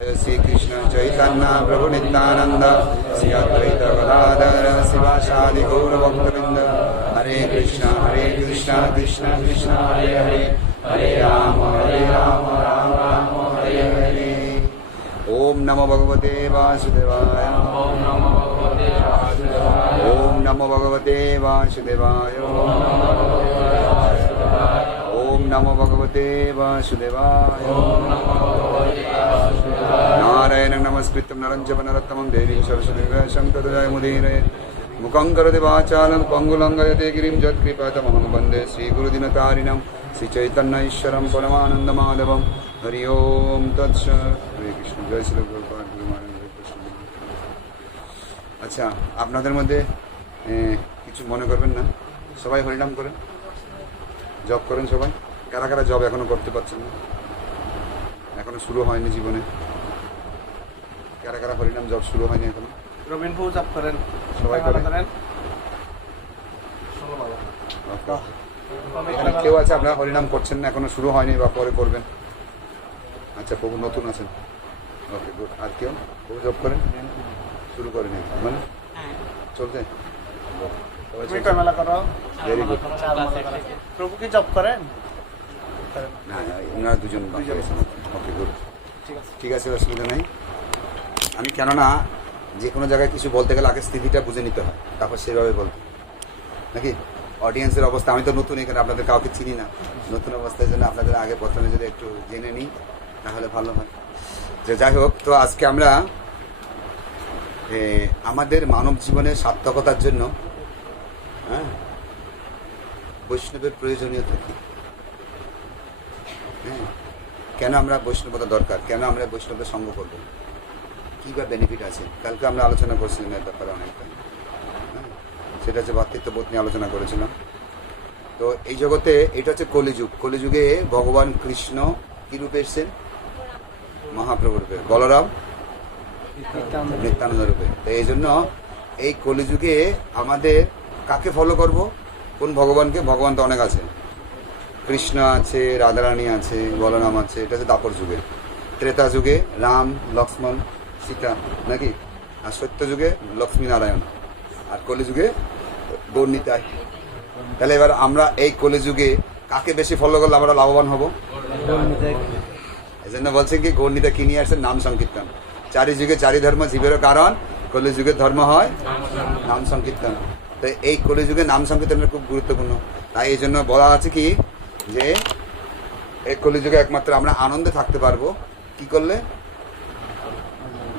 श्री कृष्ण चैतन्य प्रभु नित्यानंद श्री अद्वैत गदाधर शिवासादि गौर भक्तवृंद। हरे कृष्ण कृष्ण कृष्ण हरे हरे, हरे राम राम राम हरे हरे। ओम नमो भगवते वासुदेवाय, ओम नमो भगवते वासुदेवाय, ओम नमो भगवते वासुदेवाय, ओम नमो भगवते वासुदेवाय। नारायण नमस्कृत्यं नरं चैव नरोत्तमं देवीं सरस्वतीं व्यासं ततो जयमुदीरयेत्। मुखं करोति वाचालं पङ्गुलङ्घयते गिरिं यत्कृपातमहं वन्दे श्रीगुरुदिनकारिणं श्रीचैतन्यईश्वरं परमानन्दमाधवं। हरि ओम तत्सत्। हरे कृष्ण। जय श्री प्रभुपाद गुरु महाराज हरे कृष्ण। আচ্ছা, আপনাদের মধ্যে কিছু মনে করবেন না, সবাই হরিনাম করেন, জব করেন সবাই। কারা কারা জব এখনো করতে পারছেন না, এখনো শুরু হয়নি জীবনে? কারা কারা হরিনাম জব শুরু হয়নি এখনো? রবীন্দ্র জব করেন, সবাই করেন। এখানে কেউ আছে আপনারা হরিনাম করছেন না, এখনো শুরু হয়নি বা পরে করবেন? আচ্ছা, প্রভু নতুন আছেন, ওকে গুড। আর কেউ প্রভু জব করেন, শুরু করেনি মানে চলছে? Very good. প্রভু কি জব করেন? না, ওনারা দুজন ওকে গুড, ঠিক আছে, অসুবিধা নেই। আমি কেননা যে কোনো জায়গায় কিছু বলতে গেলে আগে স্থিতিটা বুঝে নিতে হয়, তারপর সেভাবে বলতে নাকি। অডিয়েন্সের অবস্থা, আমি তো নতুন এখানে, আপনাদের কাউকে চিনি না, নতুন অবস্থার জন্য আপনাদের আগে প্রথমে যদি একটু জেনে নিই তাহলে ভালো হয়। যে যাই হোক, তো আজকে আমরা আমাদের মানব জীবনের সার্থকতার জন্য বৈষ্ণবের প্রয়োজনীয়তা কি, কেন আমরা বৈষ্ণবতা দরকার, কেন আমরা বৈষ্ণবের সঙ্গ করব, কী বা বেনিফিট আছে, কালকে আমরা আলোচনা করছিলাম এর ব্যাপারে অনেকটা। সেটা হচ্ছে ভাতৃত্ববোধ নিয়ে আলোচনা করেছিলাম। তো এই জগতে এটা হচ্ছে কলিযুগ। কলিযুগে ভগবান কৃষ্ণ কী রূপে এসছেন? মহাপ্রভু রূপে। বলরাম নিত্যানন্দ রূপে। তো এই জন্য এই কলিযুগে আমাদের কাকে ফলো করব, কোন ভগবানকে? ভগবান তো অনেক আছে, কৃষ্ণ আছে, রাধারানী আছে, বলরাম আছে। এটা হচ্ছে দাপর যুগে। ত্রেতা যুগে রাম, লক্ষ্মণ, সীতা নাকি, আর সত্য যুগে লক্ষ্মী নারায়ণ, আর কলিযুগে গৌরনিতাই। তাহলে এবার আমরা এই কলিযুগে কাকে বেশি ফলো করলে আমরা লাভবান হব? এই জন্য বলছে কি, গৌরনিতা কি নিয়ে আসছেন? নাম সংকীর্তন। চারি যুগে চারি ধর্ম জীবেরও কারণ, কলিযুগের ধর্ম হয় নাম সংকীর্তন। তো এই কলিযুগে নাম সংকীর্তনের খুব গুরুত্বপূর্ণ। তাই এই জন্য বলা আছে কি, যে এই কলিযুগে একমাত্র আমরা আনন্দে থাকতে পারবো কি করলে?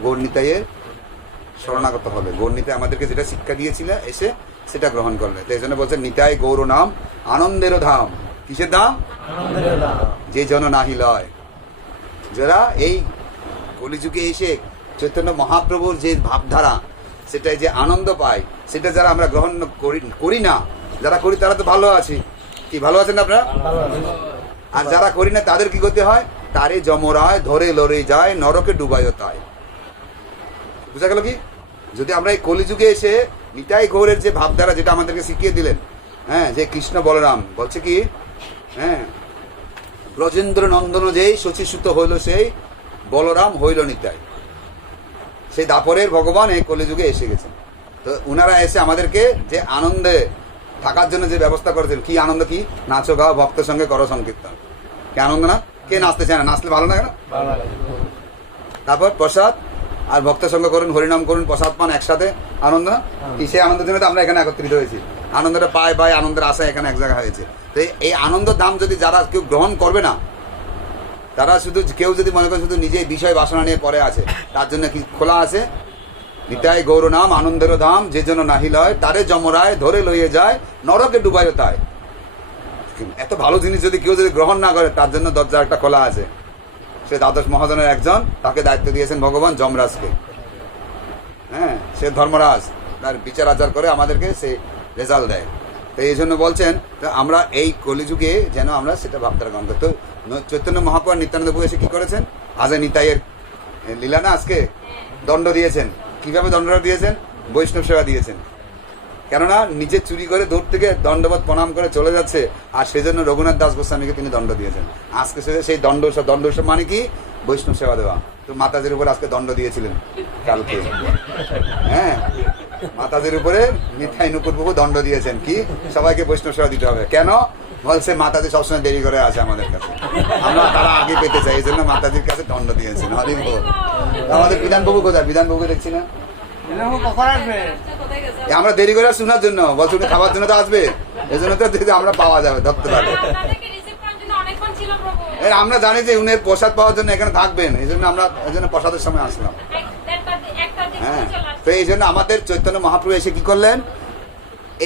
গৌরনিতাইয়ের শরণাগত হলে। গৌরনিতাই আমাদেরকে যেটা শিক্ষা দিয়েছিল এসে সেটা গ্রহণ করলে। তো এই জন্য বলছে নিতাই গৌর নাম আনন্দেরও ধাম। কিসের ধাম? যে জন নাহি লয়। যারা এই কলিযুগে এসে চৈতন্য মহাপ্রভুর যে ভাবধারা, সেটাই যে আনন্দ পায়, সেটা যারা আমরা গ্রহণ করি না, যারা করি তারা তো ভালো আছি। কি ভালো আছেন আপনারা? আর যারা করি না তাদের কি করতে হয়? তারে যমরায় ধরে লড়ে যায়, নরকে ডুবায় তাই। বুঝা গেল কি? যদি আমরা এই কলিযুগে এসে নিতাই গৌরের যে ভাবধারা, যেটা আমাদেরকে শিখিয়ে দিলেন, যে কৃষ্ণ বলরাম বলছে কি, ব্রজেন্দ্র নন্দন যেই শচীসুত হইল সেই, বলরাম হইল নিতাই। সেই দাপরের ভগবান এই কলিযুগে এসে গেছেন। তো উনারা এসে আমাদেরকে যে আনন্দে থাকার জন্য যে ব্যবস্থা করেছেন, কি আনন্দ, কি নাচো গাও ভক্তের সঙ্গে করো সংকীর্তন। কে আনন্দ না? কে নাচতে চায় না? নাচলে ভালো লাগে না? তারপর প্রসাদ আর ভক্তের সঙ্গে করুন, হরিনাম করুন, প্রসাদ পান, একসাথে আনন্দ না? সেই আনন্দের জন্য তো আমরা এখানে একত্রিত হয়েছি। আনন্দটা পায় পায়, আনন্দের আশায় এখানে এক জায়গায় হয়েছে। তো এই আনন্দের দাম যদি যারা কেউ গ্রহণ করবে না, তারা শুধু কেউ যদি মনে করে শুধু নিজেই বিষয় বাসনা নিয়ে পড়ে আছে, তার জন্য কি খোলা আছে? নিতাই গৌর নাম আনন্দেরও ধাম, যে জন্য নাহি লয়, তারে যমরায় ধরে লইয়ে যায়, নরকে ডুবায় তাই। এত ভালো জিনিস যদি কেউ যদি গ্রহণ না করে, তার জন্য দরজা একটা খোলা আছে। সে দ্বাদশ মহাজনের একজন, তাকে দায়িত্ব দিয়েছেন ভগবান যমরাজকে। সে ধর্মরাজ, তার বিচার আচার করে আমাদেরকে সে রেজাল্ট দেয়। তো এই জন্য বলছেন আমরা এই কলিযুগে যেন আমরা সেটা ভাবধারা গ্রহণ করি। তো চৈতন্য মহাপ্রভু নিত্যানন্দ প্রভু এসে কি করেছেন? আজ নিতাইয়ের লীলা না, আজকে দণ্ড দিয়েছেন। কিভাবে দণ্ডটা দিয়েছেন? বৈষ্ণব সেবা দিয়েছেন। কেননা নিজে চুরি করে দূর থেকে দণ্ডবত প্রণাম করে চলে যাচ্ছে, আর সেজন্য রঘুনাথ দাস গোস্বামীকে তিনি দণ্ড দিয়েছেন। আজকে সেই দণ্ড উৎসব মানে কি? বৈষ্ণব সেবা দেওয়া। তো মাতাজির উপর আজকে দণ্ড দিয়েছিলেন কালকে, হ্যাঁ, মাতাজির উপরে মিঠাই নুপুর বাবু দণ্ড দিয়েছেন কি সবাইকে বৈষ্ণব সেবা দিতে হবে। কেন? বলছে মাতাজি সবসময় দেরি করে আসে আমাদের কাছে, আমরা তারা আগে পেতে চাই, এই জন্য মাতাজির কাছে দণ্ড দিয়েছেন। হরি বল। আমাদের বিধানবাবু কোথায়? বিধানবাবুকে দেখছি না। কখন আসবে? আমরা দেরি করে শোনার জন্য বলছি, উনি খাবার জন্য তো আসবে, এই জন্য তো আমরা পাওয়া যাবে ধরতে পারবে। আমরা জানি যে উনি প্রসাদ পাওয়ার জন্য এখানে থাকবেন, এই জন্য আমরা এই জন্য প্রসাদের সময় আসলাম। হ্যাঁ, তো এই জন্য আমাদের চৈতন্য মহাপ্রভু এসে কি করলেন?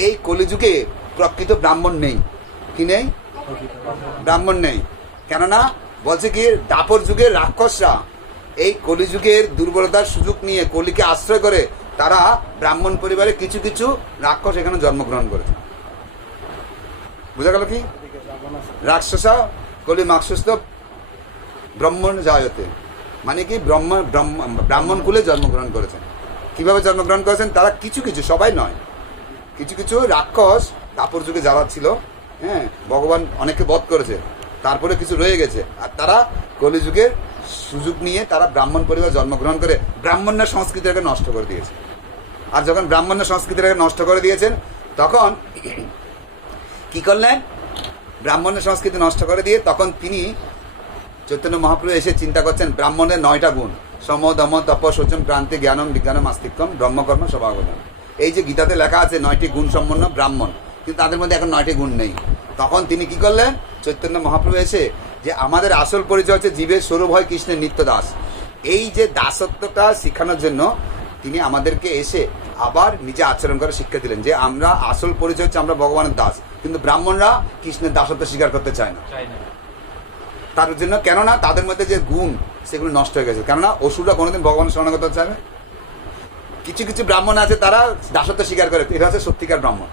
এই কলিযুগে প্রকৃত ব্রাহ্মণ নেই। কি নেই? ব্রাহ্মণ নেই। কেননা বলছে কি, দাপর যুগের রাক্ষসরা এই কলিযুগের দুর্বলতার সুযোগ নিয়ে কলিকে আশ্রয় করে তারা ব্রাহ্মণ পরিবারে কিছু কিছু রাক্ষস এখানে জন্মগ্রহণ করেছে। বুঝা গেল কি? রাক্ষসা কলি মাক্ষস্ত ব্রাহ্মণ জায়তে, মানে কি ব্রাহ্মণ কুলে জন্মগ্রহণ করেছেন। কিভাবে জন্মগ্রহণ করেছেন? তারা কিছু কিছু, সবাই নয়, কিছু কিছু রাক্ষস দাপর যুগে যারা ছিল, হ্যাঁ, ভগবান অনেককে বধ করেছে, তারপরে কিছু রয়ে গেছে, আর তারা কলিযুগের সুযোগ নিয়ে তারা ব্রাহ্মণ পরিবার জন্মগ্রহণ করে ব্রাহ্মণ্য সংস্কৃতিটাকে নষ্ট করে দিয়েছে। আর যখন ব্রাহ্মণ্য সংস্কৃতিটাকে নষ্ট করে দিয়েছেন, তখন কি করলেন? ব্রাহ্মণ্য সংস্কৃতি নষ্ট করে দিয়ে তখন তিনি চৈতন্য মহাপ্রভু এসে চিন্তা করছেন ব্রাহ্মণের 9টা গুণ, সম দম তপ শৌচম ক্রান্তি জ্ঞানম বিজ্ঞানম আস্তিক্যম ব্রহ্মকর্ম স্বভাবগতম। এই যে গীতাতে লেখা আছে 9টি গুণ সম্পন্ন ব্রাহ্মণ, কিন্তু তাদের মধ্যে এখন 9টি গুণ নেই। তখন তিনি কি করলেন? চৈতন্য মহাপ্রভু এসে যে আমাদের আসল পরিচয় হচ্ছে জীবের স্বরূপ হয় কৃষ্ণের নিত্য দাস, এই যে দাসত্বটা শেখানোর জন্য তিনি আমাদেরকে এসে আবার নিজে আচরণ করে শিক্ষা দিলেন যে আমরা আসল পরিচয় হচ্ছে আমরা ভগবানের দাস, কিন্তু ব্রাহ্মণরা কৃষ্ণের দাসত্ব স্বীকার করতে চায় না। তার জন্য, কেননা তাদের মধ্যে যে গুণ সেগুলো নষ্ট হয়ে গেছে। কেননা অসুররা কোনোদিন ভগবানের শরণাগত হতে চাইবে। কিছু কিছু ব্রাহ্মণ আছে তারা দাসত্ব স্বীকার করে, এটা হচ্ছে সত্যিকার ব্রাহ্মণ।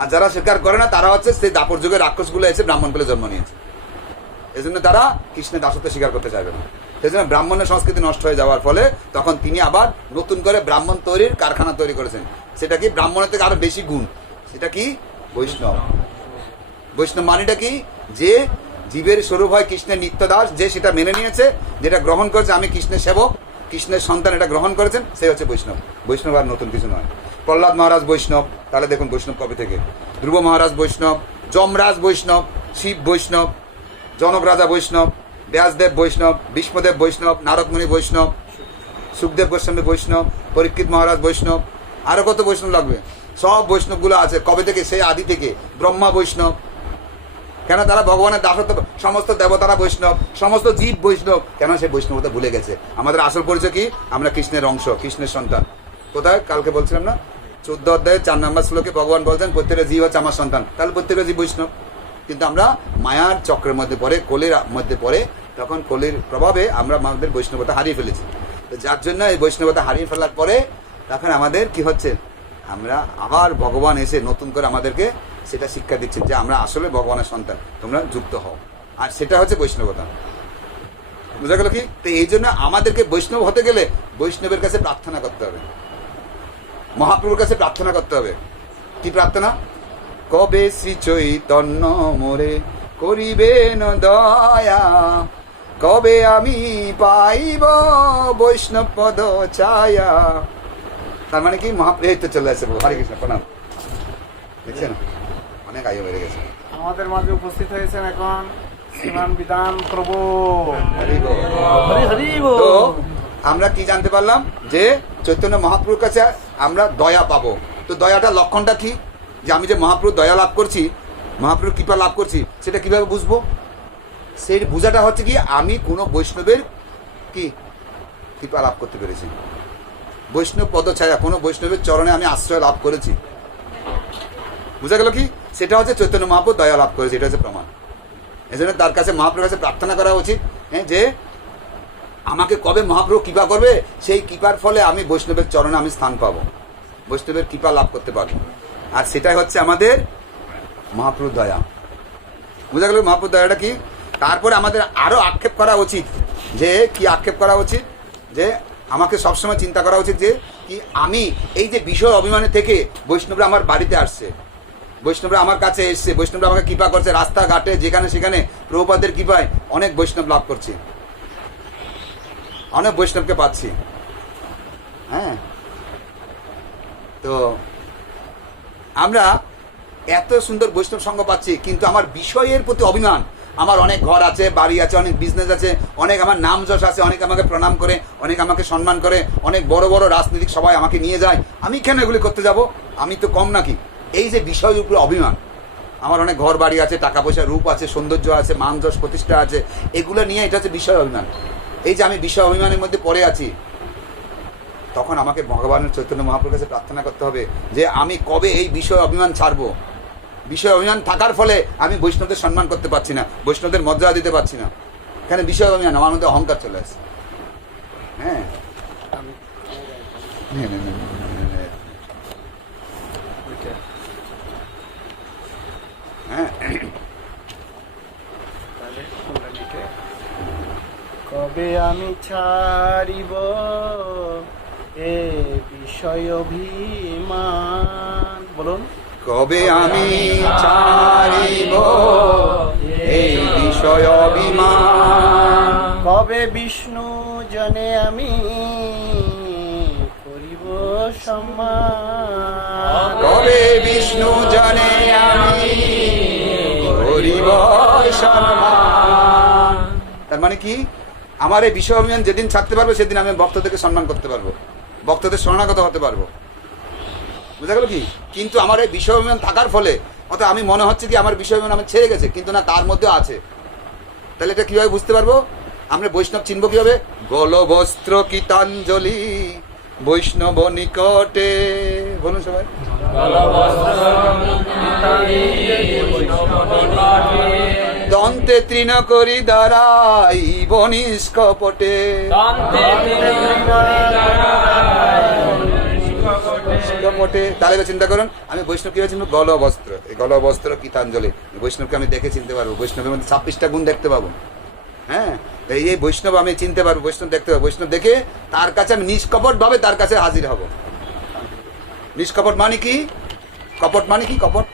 আর যারা স্বীকার করে না তারা হচ্ছে সেই দাপর যুগের রাক্ষসগুলো এসে ব্রাহ্মণ বলে জন্ম নিয়েছে, এই জন্য তারা কৃষ্ণের দাসত্ব স্বীকার করতে চাইবে না। সেই জন্য ব্রাহ্মণের সংস্কৃতি নষ্ট হয়ে যাওয়ার ফলে তখন তিনি আবার নতুন করে ব্রাহ্মণ তৈরির কারখানা তৈরি করেছেন। সেটা কি? ব্রাহ্মণের থেকে আরো বেশি গুণ। সেটা কি? বৈষ্ণব। বৈষ্ণব মানেটা কি? যে জীবের স্বরূপ হয় কৃষ্ণের নিত্যদাস, যে সেটা মেনে নিয়েছে, যেটা গ্রহণ করেছে, আমি কৃষ্ণের সেবক, কৃষ্ণের সন্তান, এটা গ্রহণ করেছেন, সে হচ্ছে বৈষ্ণব। বৈষ্ণব আর নতুন কিছু নয়। প্রহ্লাদ মহারাজ বৈষ্ণব, তাহলে দেখুন বৈষ্ণব কবে থেকে? ধ্রুব মহারাজ বৈষ্ণব, যমরাজ বৈষ্ণব, শিব বৈষ্ণব, জনক রাজা বৈষ্ণব, ব্যাসদেব বৈষ্ণব, ভীষ্মদেব বৈষ্ণব, নারদমুনি বৈষ্ণব, সুখদেব গোস্বামী বৈষ্ণব, পরীক্ষিত মহারাজ বৈষ্ণব, আরো কত বৈষ্ণব লাগবে? সব বৈষ্ণবগুলো আছে কবে থেকে? সেই আদি থেকে। ব্রহ্মা বৈষ্ণব, কেন? তারা ভগবানের দাসত্ব, সমস্ত দেবতারা বৈষ্ণব, সমস্ত জীব বৈষ্ণব। কেন? সে বৈষ্ণবতা ভুলে গেছে। আমাদের আসল পরিচয় কি? আমরা কৃষ্ণের অংশ, কৃষ্ণের সন্তান। কোথায়? কালকে বলছিলাম না, 14 অধ্যায়ে 4 নম্বর শ্লোকে ভগবান বলছেন প্রত্যেকটা জীব হচ্ছে আমার সন্তান, তাহলে প্রত্যেকটা জীব বৈষ্ণব। কিন্তু আমরা মায়ার চক্রের মধ্যে পড়ে, কলির মধ্যে পড়ে, তখন কলির প্রভাবে আমরা আমাদের বৈষ্ণবতা হারিয়ে ফেলেছি। যার জন্য এই বৈষ্ণবতা হারিয়ে ফেলার পরে তখন আমাদের কি হচ্ছে? আমরা আবার ভগবান এসে নতুন করে আমাদেরকে সেটা শিক্ষা দিচ্ছেন যে আমরা আসলে ভগবানের সন্তান, তোমরা যুক্ত হও। আর সেটা হচ্ছে বৈষ্ণবতা। বুঝা গেল কি? তো এই জন্য আমাদেরকে বৈষ্ণব হতে গেলে বৈষ্ণবের কাছে প্রার্থনা করতে হবে, মহাপ্রভুর কাছে প্রার্থনা করতে হবে। কি প্রার্থনা? কবে শ্রী চৈতন্য মোরে করিবেন দয়া, কবে আমি পাইব বৈষ্ণব পদ ছায়া। তার মানে কি? মহাপ্রভু এই তো চলে আসছে। হরে কৃষ্ণ, প্রণাম। দেখছেন অনেক আয়ু বেড়ে গেছে। আমাদের মাঝে উপস্থিত হয়েছেন এখন শ্রীমান বিধান প্রভু। হরি বল। হরি হরি বল। তো আমরা কি জানতে পারলাম? যে চৈতন্য মহাপ্রভুর কাছে আমরা দয়া পাবো। তো দয়াটার লক্ষণটা কি? যে আমি যে মহাপ্রভুর দয়া লাভ করছি, মহাপ্রভুর কৃপা লাভ করছি, সেটা কিভাবে বুঝবো? সেই বোঝাটা হচ্ছে কি, আমি কোনো বৈষ্ণবের কি কৃপা লাভ করতে পেরেছি, বৈষ্ণব পদছায়া, কোনো বৈষ্ণবের চরণে আমি আশ্রয় লাভ করেছি। বুঝা গেল কি? সেটা হচ্ছে চৈতন্য মহাপ্রভু দয়া লাভ করেছে, এটা হচ্ছে প্রমাণ। এই জন্য তার কাছে, মহাপ্রভুর কাছে প্রার্থনা করা উচিত, হ্যাঁ, যে আমাকে কবে মহাপ্রভু কৃপা করবে, সেই কৃপার ফলে আমি বৈষ্ণবের চরণে আমি স্থান পাবো, বৈষ্ণবের কৃপা লাভ করতে পারবো। আর সেটাই হচ্ছে আমাদের মহাপ্রভুর দয়া। বুঝা গেল মহাপ্রভুর দয়াটা কি? তারপরে আমাদের আরো আক্ষেপ করা উচিত। যে কি আক্ষেপ করা উচিত? যে আমাকে সবসময় চিন্তা করা উচিত যে কি আমি এই যে বিষয় অভিমানে থেকে বৈষ্ণবরা আমার বাড়িতে আসছে, বৈষ্ণবরা আমার কাছে এসছে, বৈষ্ণবরা আমাকে কৃপা করছে, রাস্তাঘাটে যেখানে সেখানে প্রভুপাদের কৃপায় অনেক বৈষ্ণব লাভ করছি, অনেক বৈষ্ণবকে পাচ্ছি। হ্যাঁ, তো আমরা এত সুন্দর বৈষ্ণব সঙ্গ পাচ্ছি, কিন্তু আমার বিষয়ের প্রতি অভিমান, আমার অনেক ঘর আছে, বাড়ি আছে, অনেক বিজনেস আছে, অনেক আমার নাম যশ আছে, অনেক আমাকে প্রণাম করে, অনেক আমাকে সম্মান করে, অনেক বড় বড় রাজনৈতিক সবাই আমাকে নিয়ে যায়, আমি কেন এগুলি করতে যাব? আমি তো কম নাকি? এই যে বিষয়ের উপরে অভিমান, আমার অনেক ঘর বাড়ি আছে, টাকা পয়সা, রূপ আছে, সৌন্দর্য আছে, মান যশ প্রতিষ্ঠা আছে, এগুলো নিয়ে এটা হচ্ছে বিষয় অভিমান। এই যে আমি বিষয় অভিমানের মধ্যে পড়ে আছি, তখন আমাকে ভগবানের চৈতন্য মহাপ্রভুর কাছে প্রার্থনা করতে হবে যে আমি কবে এই বিষয় অভিমান ছাড়বো। বিষয় অভিমান থাকার ফলে আমি বৈষ্ণবদের সম্মান করতে পারছি না, বৈষ্ণবদের মর্যাদা দিতে পারছি না, এখানে বিষয় অভিমান, আমার মধ্যে অহংকার চলে আসে। হ্যাঁ, হ্যাঁ, কবে আমি ছাড়িব এ বিষয় অভিমান, বলুন। কবে আমি ছাড়িব এই বিষয় অভিমান, কবে বিষ্ণু জনে আমি করিব সম্মান, কবে বিষ্ণু জানে আমি করিব সম্মান। তার মানে কি, আমার এই বিষয় অভিমান যেদিন ছাড়তে পারবো সেদিন আমি ভক্তদেরকে সম্মান করতে পারবো, ভক্তদের শরণাগত হতে পারবো। বুঝা গেল কি? কিন্তু আমার এই বিষয় অভিমান থাকার ফলে অর্থাৎ আমি মনে হচ্ছে কি আমার বিষয় অভিমান আমি ছেড়ে গেছে, কিন্তু না, তার মধ্যেও আছে। তাহলে এটা কিভাবে বুঝতে পারবো? আমরা বৈষ্ণব চিনবো কিভাবে? গলবস্ত্র গীতাঞ্জলি বৈষ্ণব নিকটে, বলুন সবাই। দন্তে তৃণ করি দাঁড়াই বনিষ্ক পটে, তাহলে চিন্তা করুন আমি বৈষ্ণব কিভাবে চিনবো? গলবস্ত্র, এই গলবস্ত্র গীতাঞ্জলি, বৈষ্ণবকে আমি দেখে চিনতে পারবো, বৈষ্ণবের মধ্যে 26টা গুণ দেখতে পাবো। হ্যাঁ, এই বৈষ্ণব আমি চিনতে পারবো, বৈষ্ণব দেখতে পাবো, বৈষ্ণব দেখে তার কাছে আমি নিষ্কপট ভাবে তার কাছে হাজির হব। নিষ্কপট মানে কি? কপট মানে কি? কপট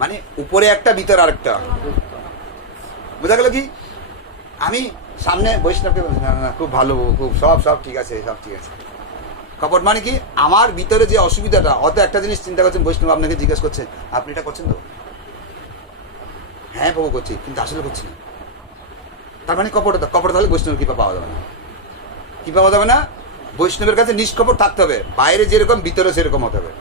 মানে উপরে একটা ভিতরে আরেকটা। বোঝা গেল কি? আমি সামনে বৈষ্ণবকে খুব ভালো, খুব সব ঠিক আছে, সব ঠিক আছে। কপট মানে কি? আমার ভিতরে যে অসুবিধাটা, অত একটা জিনিস চিন্তা করছেন, বৈষ্ণব আপনাকে জিজ্ঞেস করছে আপনি এটা করছেন তো? হ্যাঁ প্রভু করছি, কিন্তু আসলে করছি না। তার মানে কপটতা। কপট তাহলে বৈষ্ণবের কৃপা পাওয়া যাবে না। কি পাওয়া যাবে না? বৈষ্ণবের কাছে নিষ্কপট থাকতে হবে, বাইরে যেরকম ভিতরে সেরকম হতে হবে।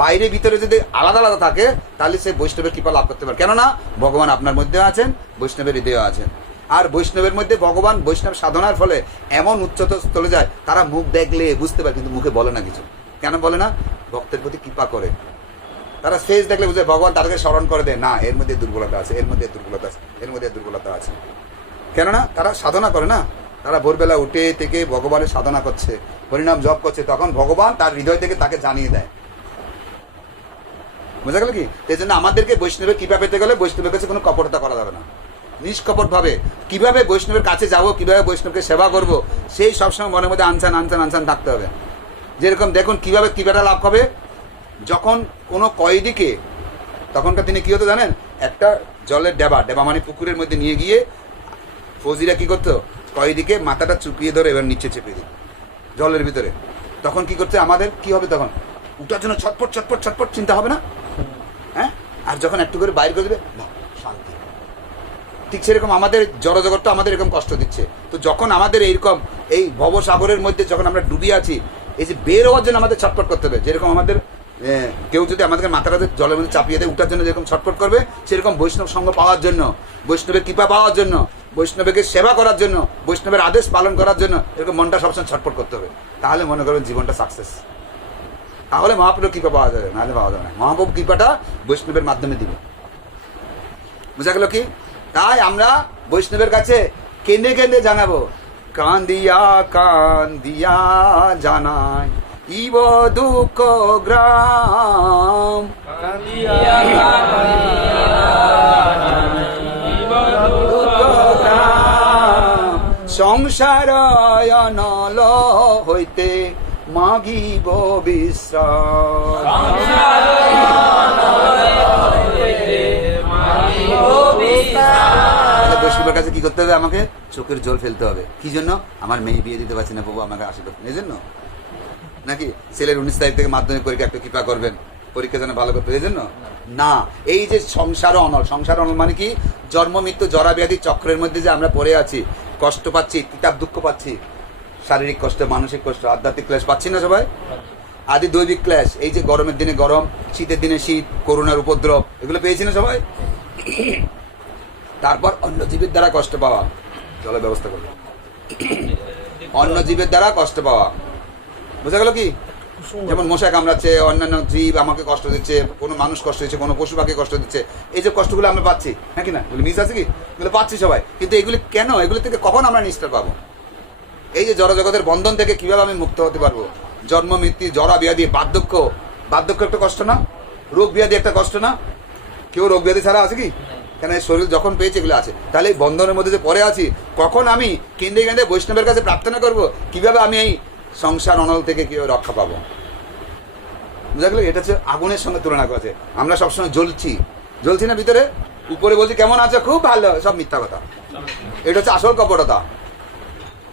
বাইরে ভিতরে যদি আলাদা আলাদা থাকে তাহলে সে বৈষ্ণবের কৃপা লাভ করতে পারে। কেননা ভগবান আপনার মধ্যে আছেন, বৈষ্ণবের হৃদয়ে আছেন। আর বৈষ্ণবের মধ্যে ভগবান বৈষ্ণব সাধনার ফলে এমন উচ্চতা চলে যায়, তারা মুখ দেখলে বুঝতে পারে কিন্তু মুখে বলে না কিছু। কেন বলে না? ভক্তের প্রতি কৃপা করে। তারা ফেস দেখলে বুঝে, ভগবান তাদেরকে স্মরণ করে দেয়, না এর মধ্যে দুর্বলতা আছে, এর মধ্যে দুর্বলতা আছে, এর মধ্যে দুর্বলতা আছে। কেননা তারা সাধনা করে না, তারা ভোরবেলা উঠে থেকে ভগবানের সাধনা করছে, হরিনাম জপ করছে, তখন ভগবান তার হৃদয় থেকে তাকে জানিয়ে দেয়। বোঝা গেল কি? এই জন্য আমাদেরকে বৈষ্ণবের কৃপা পেতে গেলে বৈষ্ণবের কাছে কোনো কপটতা করা যাবে না। নিষ্কপট ভাবে কিভাবে বৈষ্ণবের কাছে যাব, কিভাবে বৈষ্ণবকে সেবা করব, সেই সবসময় মনের মধ্যে আনসান থাকতে হবে। যেরকম দেখুন কিভাবে কৃপাটা লাভ হবে, যখন কোনো কয়েদিকে, তখনকার দিনে কি হতো জানেন, একটা জলের ডেবা মানে পুকুরের মধ্যে নিয়ে গিয়ে ফৌজিরা কি করতো, কয়েদিকে মাথাটা চুপিয়ে ধরে এবার নিচে চেপে দিত জলের ভিতরে। তখন কি করছে, আমাদের কি হবে, তখন উঠার জন্য ছটপট চিন্তা হবে না? হ্যাঁ, আর যখন একটু করে বাইর করে দেবে, শান্তি। ঠিক সেরকম আমাদের জড়জগৎটা আমাদের এরকম কষ্ট দিচ্ছে। তো যখন আমাদের এইরকম এই ভবসাগরের মধ্যে যখন আমরা ডুবিয়ে আছি, এই যে বের হওয়ার জন্য আমাদের ছটপট করতে হবে। যেরকম আমাদের কেউ যদি আমাদেরকে মাথাটা জলের মধ্যে চাপিয়ে দেয়, উঠার জন্য যেরকম ছটপট করবে, সেরকম বৈষ্ণব সঙ্গ পাওয়ার জন্য, বৈষ্ণবের কৃপা পাওয়ার জন্য, বৈষ্ণবকে সেবা করার জন্য, বৈষ্ণবের আদেশ পালন করার জন্য এরকম মনটা সবসময় ছটপট করতে হবে। তাহলে মনে করবেন জীবনটা সাকসেস। তাহলে মহাপ্রভুর কৃপা পাওয়া যাবে, নাহলে পাওয়া যাবে না। মহাপ্রভু কৃপাটা বৈষ্ণবের মাধ্যমে দিবে। বুঝা গেল কি? তাই আমরা বৈষ্ণবের কাছে কেঁদে কেঁদে জানাবো, কান্দিয়া জানাই ইব দুঃখ গ্রাম, সংসার অনল হইতে মাগিব বিশ্রাম। তাহলে বৈষ্ণবের কাছে কি করতে হবে? আমাকে চোখের জল ফেলতে হবে। কি জন্য? আমার মেয়ে বিয়ে দিতে পারছি না, প্রভু আমাকে আশীর্বাদ করুন। এই জন্য নাকি ছেলের 19 তারিখ থেকে মাধ্যমিক পরীক্ষা একটু কৃপা করবেন, পরীক্ষা যেন ভালো করতে, এই জন্য না। এই যে সংসার অনল, সংসার অনল মানে কি? জন্ম মৃত্যু জরা ব্যাধি চক্রের মধ্যে যে আমরা পড়ে আছি, কষ্ট পাচ্ছি, তিতাব দুঃখ পাচ্ছি, শারীরিক কষ্ট, মানসিক কষ্ট, আধ্যাত্মিক ক্লেশ পাচ্ছি না সবাই? আদি দৈবিক ক্লেশ, এই যে গরমের দিনে গরম, শীতের দিনে শীত, করোনার উপদ্রব, এগুলো পেয়েছি না সবাই? তারপর অন্য জীবের দ্বারা কষ্ট পাওয়া, জলের ব্যবস্থা করবে, অন্য জীবের দ্বারা কষ্ট পাওয়া, বোঝা গেল কি? যেমন মশা কামড়াচ্ছে, অন্যান্য জীব আমাকে কষ্ট দিচ্ছে, কোনো মানুষ কষ্ট দিচ্ছে, কোনো পশু পাখি কষ্ট দিচ্ছে, এই যে কষ্টগুলো আমরা পাচ্ছি, হ্যাঁ কি না? এগুলো মিস আছে কি? এগুলো পাচ্ছি সবাই, কিন্তু এগুলি কেন? এগুলো থেকে কখন আমরা নিষ্ঠা পাবো? এই যে জড়জগতের বন্ধন থেকে কিভাবে আমি মুক্ত হতে পারবো? জন্ম মৃত্যু জরা ব্যাধি, বার্ধক্য, বার্ধক্য একটা কষ্ট না? রোগ ব্যাধি একটা কষ্ট না? কেউ রোগ ব্যাধি ছাড়া আছে কি? কেন এই শরীর যখন পেয়েছে এগুলো আছে। তাহলে এই বন্ধনের মধ্যে যে পড়ে আছি, কখন আমি কেন্দ্রে কেন্দ্রে বৈষ্ণবের কাছে প্রার্থনা করব, কিভাবে আমি এই সংসার অনল থেকে কিভাবে রক্ষা পাবো? বুঝা গেল? এটা হচ্ছে আগুনের সঙ্গে তুলনা করেছে। আমরা সবসময় জ্বলছি না ভিতরে, উপরে বলছি কেমন আছে, খুব ভালো, সব মিথ্যা কথা। এটা হচ্ছে আসল কপটতা।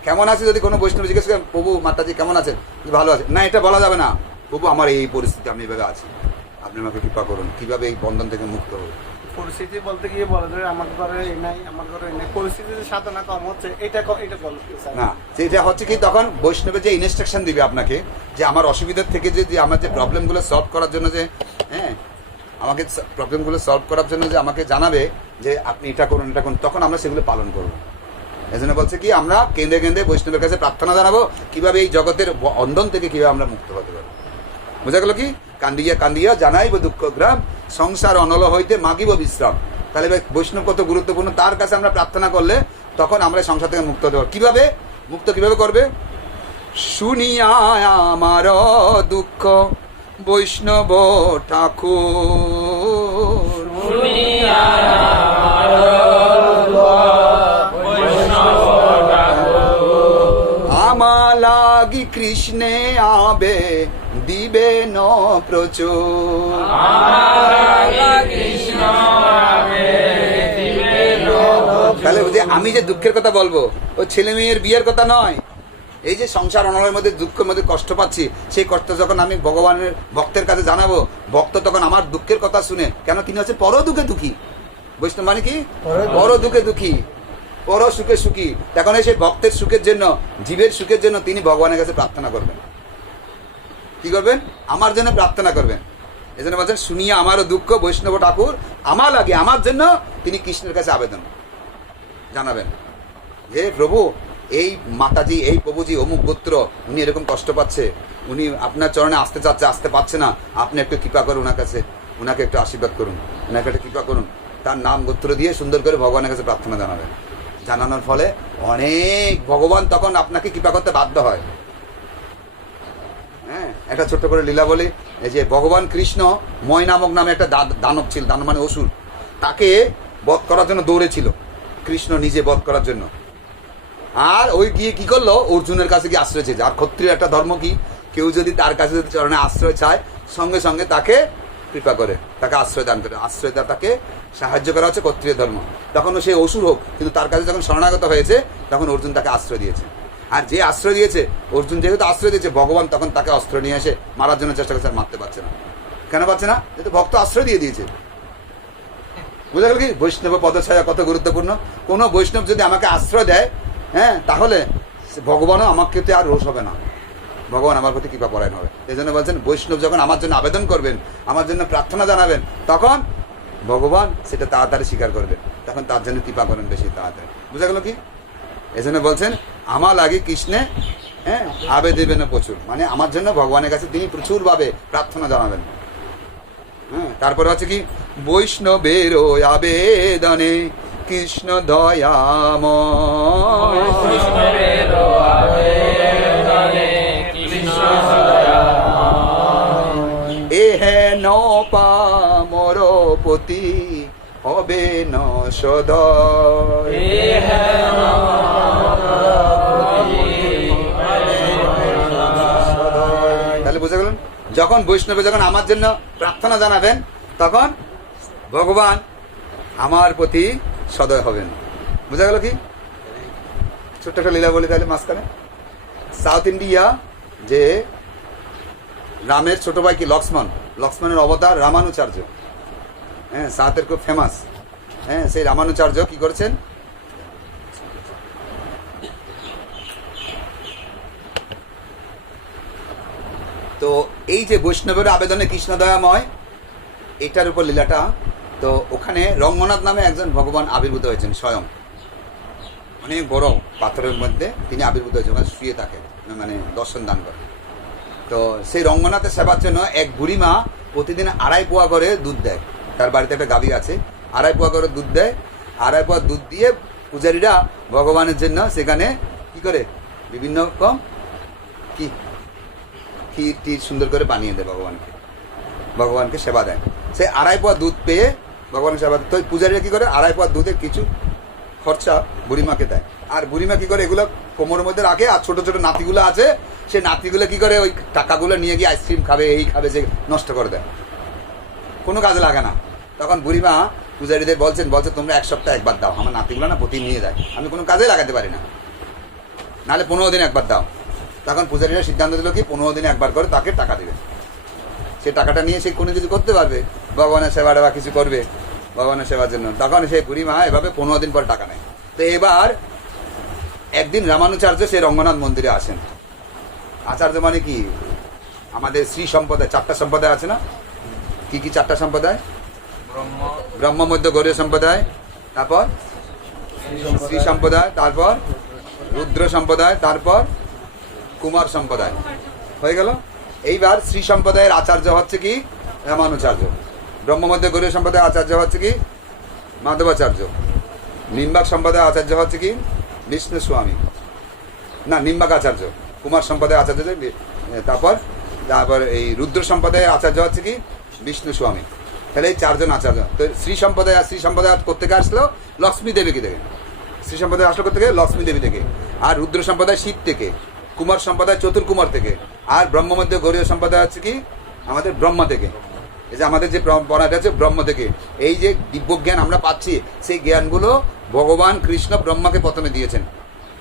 কেমন আছে যদি কোনো বৈষ্ণব জিজ্ঞেস করেন, প্রভু মাতাজি কেমন আছেন, ভালো আছে না, এটা বলা যাবে না। প্রভু আমার এই পরিস্থিতি, আমি এভাবে আছি, আপনি আমাকে কৃপা করুন, কিভাবে এই বন্ধন থেকে মুক্ত হবো। পরিস্থিতি বলতে গিয়ে বলা যায় আমার ঘরে এই নাই, আমার ঘরে এই নাই, পরিস্থিতির সাধনা কম হচ্ছে, এটা বলতে চাই না। সেটা হচ্ছে কি, তখন বৈষ্ণবের যে ইনস্ট্রাকশন দিবে আপনাকে, যে আমার অসুবিধার থেকে যে আমার যে প্রবলেমগুলো সলভ করার জন্য, যে হ্যাঁ আমাকে প্রবলেমগুলো সলভ করার জন্য যে আমাকে জানাবে যে আপনি এটা করুন, এটা করুন, তখন আমরা সেগুলো পালন করবো। এই জন্য বলছে কি, আমরা কেন্দ্রে কেন্দ্রে বৈষ্ণবের কাছে প্রার্থনা জানাবো, কিভাবে এই জগতের বন্ধন থেকে কিভাবে আমরা মুক্ত হতে পারবো। বোঝা গেল কি? কান্দিয়া কান্দিয়া জানাইব দুঃখ গ্রাম, সংসার অনল হইতে মাগিব বিশ্রাম। তাহলে বৈষ্ণব কত গুরুত্বপূর্ণ, তার কাছে আমরা প্রার্থনা করলে তখন আমরা সংসার থেকে মুক্ত হতে পারবো। কিভাবে মুক্ত কিভাবে করবে? শুনিয়া আমার দুঃখ বৈষ্ণব ঠাকুর, লাগি কৃষ্ণে আবে দিবে ন প্রচুর। তাহলে আমি যে দুঃখের কথা বলবো, ও ছেলে মেয়ের বিয়ের কথা নয়। এই যে সংসার অনলের মধ্যে দুঃখের মধ্যে কষ্ট পাচ্ছি, সেই কষ্ট যখন আমি ভগবানের ভক্তের কাছে জানাবো, ভক্ত তখন আমার দুঃখের কথা শুনে, কেন তিনি হচ্ছে পর দুঃখে দুঃখী। বৈষ্ণব মানে কি? পর দুঃখে দুঃখী, পর সুখে সুখী। তখন সেই ভক্তের সুখের জন্য, জীবের সুখের জন্য তিনি ভগবানের কাছে প্রার্থনা করবেন। কি করবেন? আমার জন্য প্রার্থনা করবেন। এই জন্য বলছেন শুনিয়া আমারও দুঃখ বৈষ্ণব ঠাকুর, আমার লাগে, আমার জন্য তিনি কৃষ্ণের কাছে আবেদন জানাবেন, যে প্রভু এই মাতাজি, এই প্রভুজি অমুক গোত্র, উনি এরকম কষ্ট পাচ্ছে, উনি আপনার চরণে আসতে চাচ্ছে, আসতে পারছে না, আপনি একটু কৃপা করুন ওনার কাছে, ওনাকে একটু আশীর্বাদ করুন, ওনাকে একটু কৃপা করুন। তার নাম গোত্র দিয়ে সুন্দর করে ভগবানের কাছে প্রার্থনা জানাবেন। জানানোর ফলে অনেক ভগবান তখন আপনাকে কৃপা করতে বাধ্য হয়। হ্যাঁ, একটা ছোট্ট করে লীলা বলি, এই যে ভগবান কৃষ্ণ ময় নামক নামে একটা দানব ছিল, দানব মানে অসুর, তাকে বধ করার জন্য দৌড়েছিল কৃষ্ণ নিজে বধ করার জন্য। আর ওই গিয়ে কি করলো, অর্জুনের কাছে গিয়ে আশ্রয় চেয়েছে। আর ক্ষত্রিয় একটা ধর্ম কি, কেউ যদি তার কাছে যদি চরণে আশ্রয় চায়, সঙ্গে সঙ্গে তাকে কৃপা করে, তাকে আশ্রয় দান করে, আশ্রয় দেওয়া, তাকে সাহায্য করা হচ্ছে ক্ষত্রিয় ধর্ম। তখন সে অসুর হোক, কিন্তু তার কাছে যখন শরণাগত হয়েছে, তখন অর্জুন তাকে আশ্রয় দিয়েছে। আর যে আশ্রয় দিয়েছে, অর্জুন যেহেতু আশ্রয় দিয়েছে, ভগবান তখন তাকে অস্ত্র নিয়ে এসে মারার জন্য চেষ্টা করছে, মারতে পারছে না। কেন পারছে না? যেহেতু ভক্ত আশ্রয় দিয়ে দিয়েছে। বুঝা গেল কি? বৈষ্ণব পদছায়া কত গুরুত্বপূর্ণ। কোনো বৈষ্ণব যদি আমাকে আশ্রয় দেয়, হ্যাঁ, তাহলে ভগবানও আমাকে আর রোষ হবে না, ভগবান আমার প্রতি কৃপা পরায়ণ হবে। এই জন্য বলছেন বৈষ্ণব যখন আমার জন্য আবেদন করবেন, আমার জন্য প্রার্থনা জানাবেন, তখন ভগবান সেটা তাড়াতাড়ি স্বীকার করবেন, তখন তার জন্য কৃপা করেন বেশি তাড়াতাড়ি। বুঝা গেল কি? এই জন্য বলছেন আমার লাগে কৃষ্ণে, হ্যাঁ, আবে দেবেন প্রচুর, মানে আমার জন্য ভগবানের কাছে তিনি প্রচুরভাবে প্রার্থনা জানাবেন। হ্যাঁ, তারপরে হচ্ছে কি, বৈষ্ণবের আবেদনে কৃষ্ণ দয়াময়, এহে নপামর পতি হবে না সদয়। তাহলে বুঝে গেলেন, যখন বৈষ্ণবে যখন আমার জন্য প্রার্থনা জানাবেন তখন ভগবান আমার প্রতি সদয় হবেন। বুঝা গেল কি? ছোট্ট একটা লীলা বলি তাহলে মাঝখানে। সাউথ ইন্ডিয়া যে রামের ছোট ভাই কি লক্ষ্মণের অবতার রামানুচার্য, হ্যাঁ, সাউথের খুব ফেমাস, হ্যাঁ, সেই রামানুচার্য কি করেছেন, তো এই যে বৈষ্ণবের আবেদনে কৃষ্ণদয়াময়, এটার উপর লীলাটা। তো ওখানে রঙ্গনাথ নামে একজন ভগবান আবির্ভূত হয়েছেন স্বয়ং, অনেক বড় পাথরের মধ্যে তিনি আবির্ভূত হয়েছেন, ওখানে শুয়ে থাকে, মানে দর্শন দান করে। তো সেই রঙ্গনাথের সেবার জন্য এক বুড়িমা প্রতিদিন 2.5 পোয়া করে দুধ দেয়। তার বাড়িতে একটা গাভী আছে, 2.5 পোয়া করে দুধ দেয়। 2.5 পোয়া দুধ দিয়ে পূজারীরা ভগবানের জন্য সেখানে কি করে বিভিন্ন রকম কি ক্ষীর টির সুন্দর করে বানিয়ে দেয়, ভগবানকে সেবা দেয়। সে 2.5 পোয়া দুধ পেয়ে ভগবানের সেবা দেয়। তো পূজারীরা কি করে 2.5 পোয়া দুধের কিছু খরচা বুড়িমাকে দেয়, আর বুড়িমা কি করে এগুলো কোমরের মধ্যে রাখে। আর ছোট ছোট নাতিগুলো আছে, সে নাতিগুলো কি করে ওই টাকাগুলো নিয়ে গিয়ে আইসক্রিম খাবে, এই খাবে, সে নষ্ট করে দেয়, কোনো কাজে লাগে না। তখন বুড়িমা পূজারীদের বলছে তোমরা 1 সপ্তাহ একবার দাও, আমার নাতিগুলো না প্রতি নিয়ে যায়, আমি কোনো কাজে লাগাতে পারি না, নাহলে 15 দিন একবার দাও। তখন পূজারীরা সিদ্ধান্ত দিল কি 15 দিনে একবার করে তাকে টাকা দেবে। সে টাকাটা নিয়ে সে কোনো কিছু করতে পারবে, ভগবানের সেবা টেবা কিছু করবে ভগবানের সেবার জন্য। তখন সেই বুড়িমা এভাবে 15 দিন পর টাকা নেয়। তো এবার একদিন রামানুচার্য সে রঙ্গনাথ মন্দিরে আসেন। আচার্য মানে কি, আমাদের শ্রী সম্প্রদায় 4টা সম্প্রদায় আছে না, কি কি 4টা সম্প্রদায়? ব্রহ্ম, মধ্য, গৌড়ীয় সম্প্রদায়, তারপর শ্রী সম্প্রদায়, তারপর রুদ্র সম্প্রদায়, তারপর কুমার সম্প্রদায়, হয়ে গেল। এইবার শ্রী সম্প্রদায়ের আচার্য হচ্ছে কি রামানুচার্য, ব্রহ্ম, মধ্য, গৌড়ীয় সম্প্রদায়ের আচার্য হচ্ছে কি মাধবাচার্য, নিম্বাক সম্প্রদায়ের আচার্য হচ্ছে কি বিষ্ণু স্বামী, না নিম্বাক আচার্য, কুমার সম্প্রদায়ের আচার্য, তারপর তারপর এই রুদ্র সম্প্রদায়ের আচার্য হচ্ছে কি বিষ্ণু স্বামী। তাহলে এই 4 জন আচার্য। তো শ্রী সম্প্রদায় কোথেকে আসলো? লক্ষ্মী দেবীকে থেকে। শ্রী সম্প্রদায় আসলো কোথেকে? লক্ষ্মী দেবী থেকে। আর রুদ্র সম্প্রদায় শিব থেকে, কুমার সম্প্রদায় চতুর্কুমার থেকে, আর ব্রহ্ম, মধ্য, গৌড়ীয় সম্প্রদায় হচ্ছে কি আমাদের ব্রহ্মা থেকে। এই যে আমাদের যে পড়াটা আছে ব্রহ্ম থেকে, এই যে দিব্য জ্ঞান আমরা পাচ্ছি, সেই জ্ঞানগুলো ভগবান কৃষ্ণ ব্রহ্মাকে প্রথমে দিয়েছেন।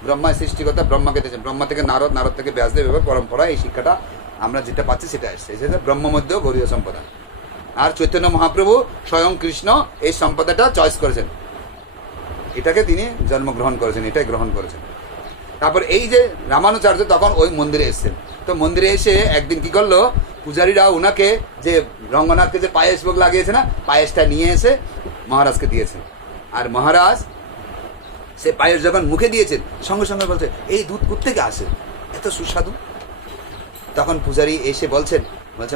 ব্রহ্মা সৃষ্টিকর্তা ব্রহ্মাকে দিয়েছেন, ব্রহ্মা থেকে নারদ, নারদ থেকে ব্যাসদেব, এভাবে পরম্পরা এই শিক্ষাটা আমরা যেটা পাচ্ছি সেটা এসছে। এই যে ব্রহ্ম, মধ্য, গৌড়ীয় সম্প্রদায়। আর চৈতন্য মহাপ্রভু স্বয়ং কৃষ্ণ এই সম্প্রদায়টা চয়েস করেছেন, এটাকে তিনি জন্মগ্রহণ করেছেন, এটাই গ্রহণ করেছেন। তারপর এই যে রামানুচার্য তখন ওই মন্দিরে এসেছেন। তো মন্দিরে এসে একদিন কি করলো, পূজারীরা ওনাকে যে রঙ্গনাথকে যে পায়েস ভোগ লাগিয়েছে না, পায়েসটা নিয়ে এসে মহারাজকে দিয়েছেন। আর মহারাজ সে পায়েস যখন মুখে দিয়েছেন, সঙ্গে সঙ্গে বলছে এই দুধ কোত্থেকে আসে, এত সুস্বাদু। তখন পূজারী এসে বলছে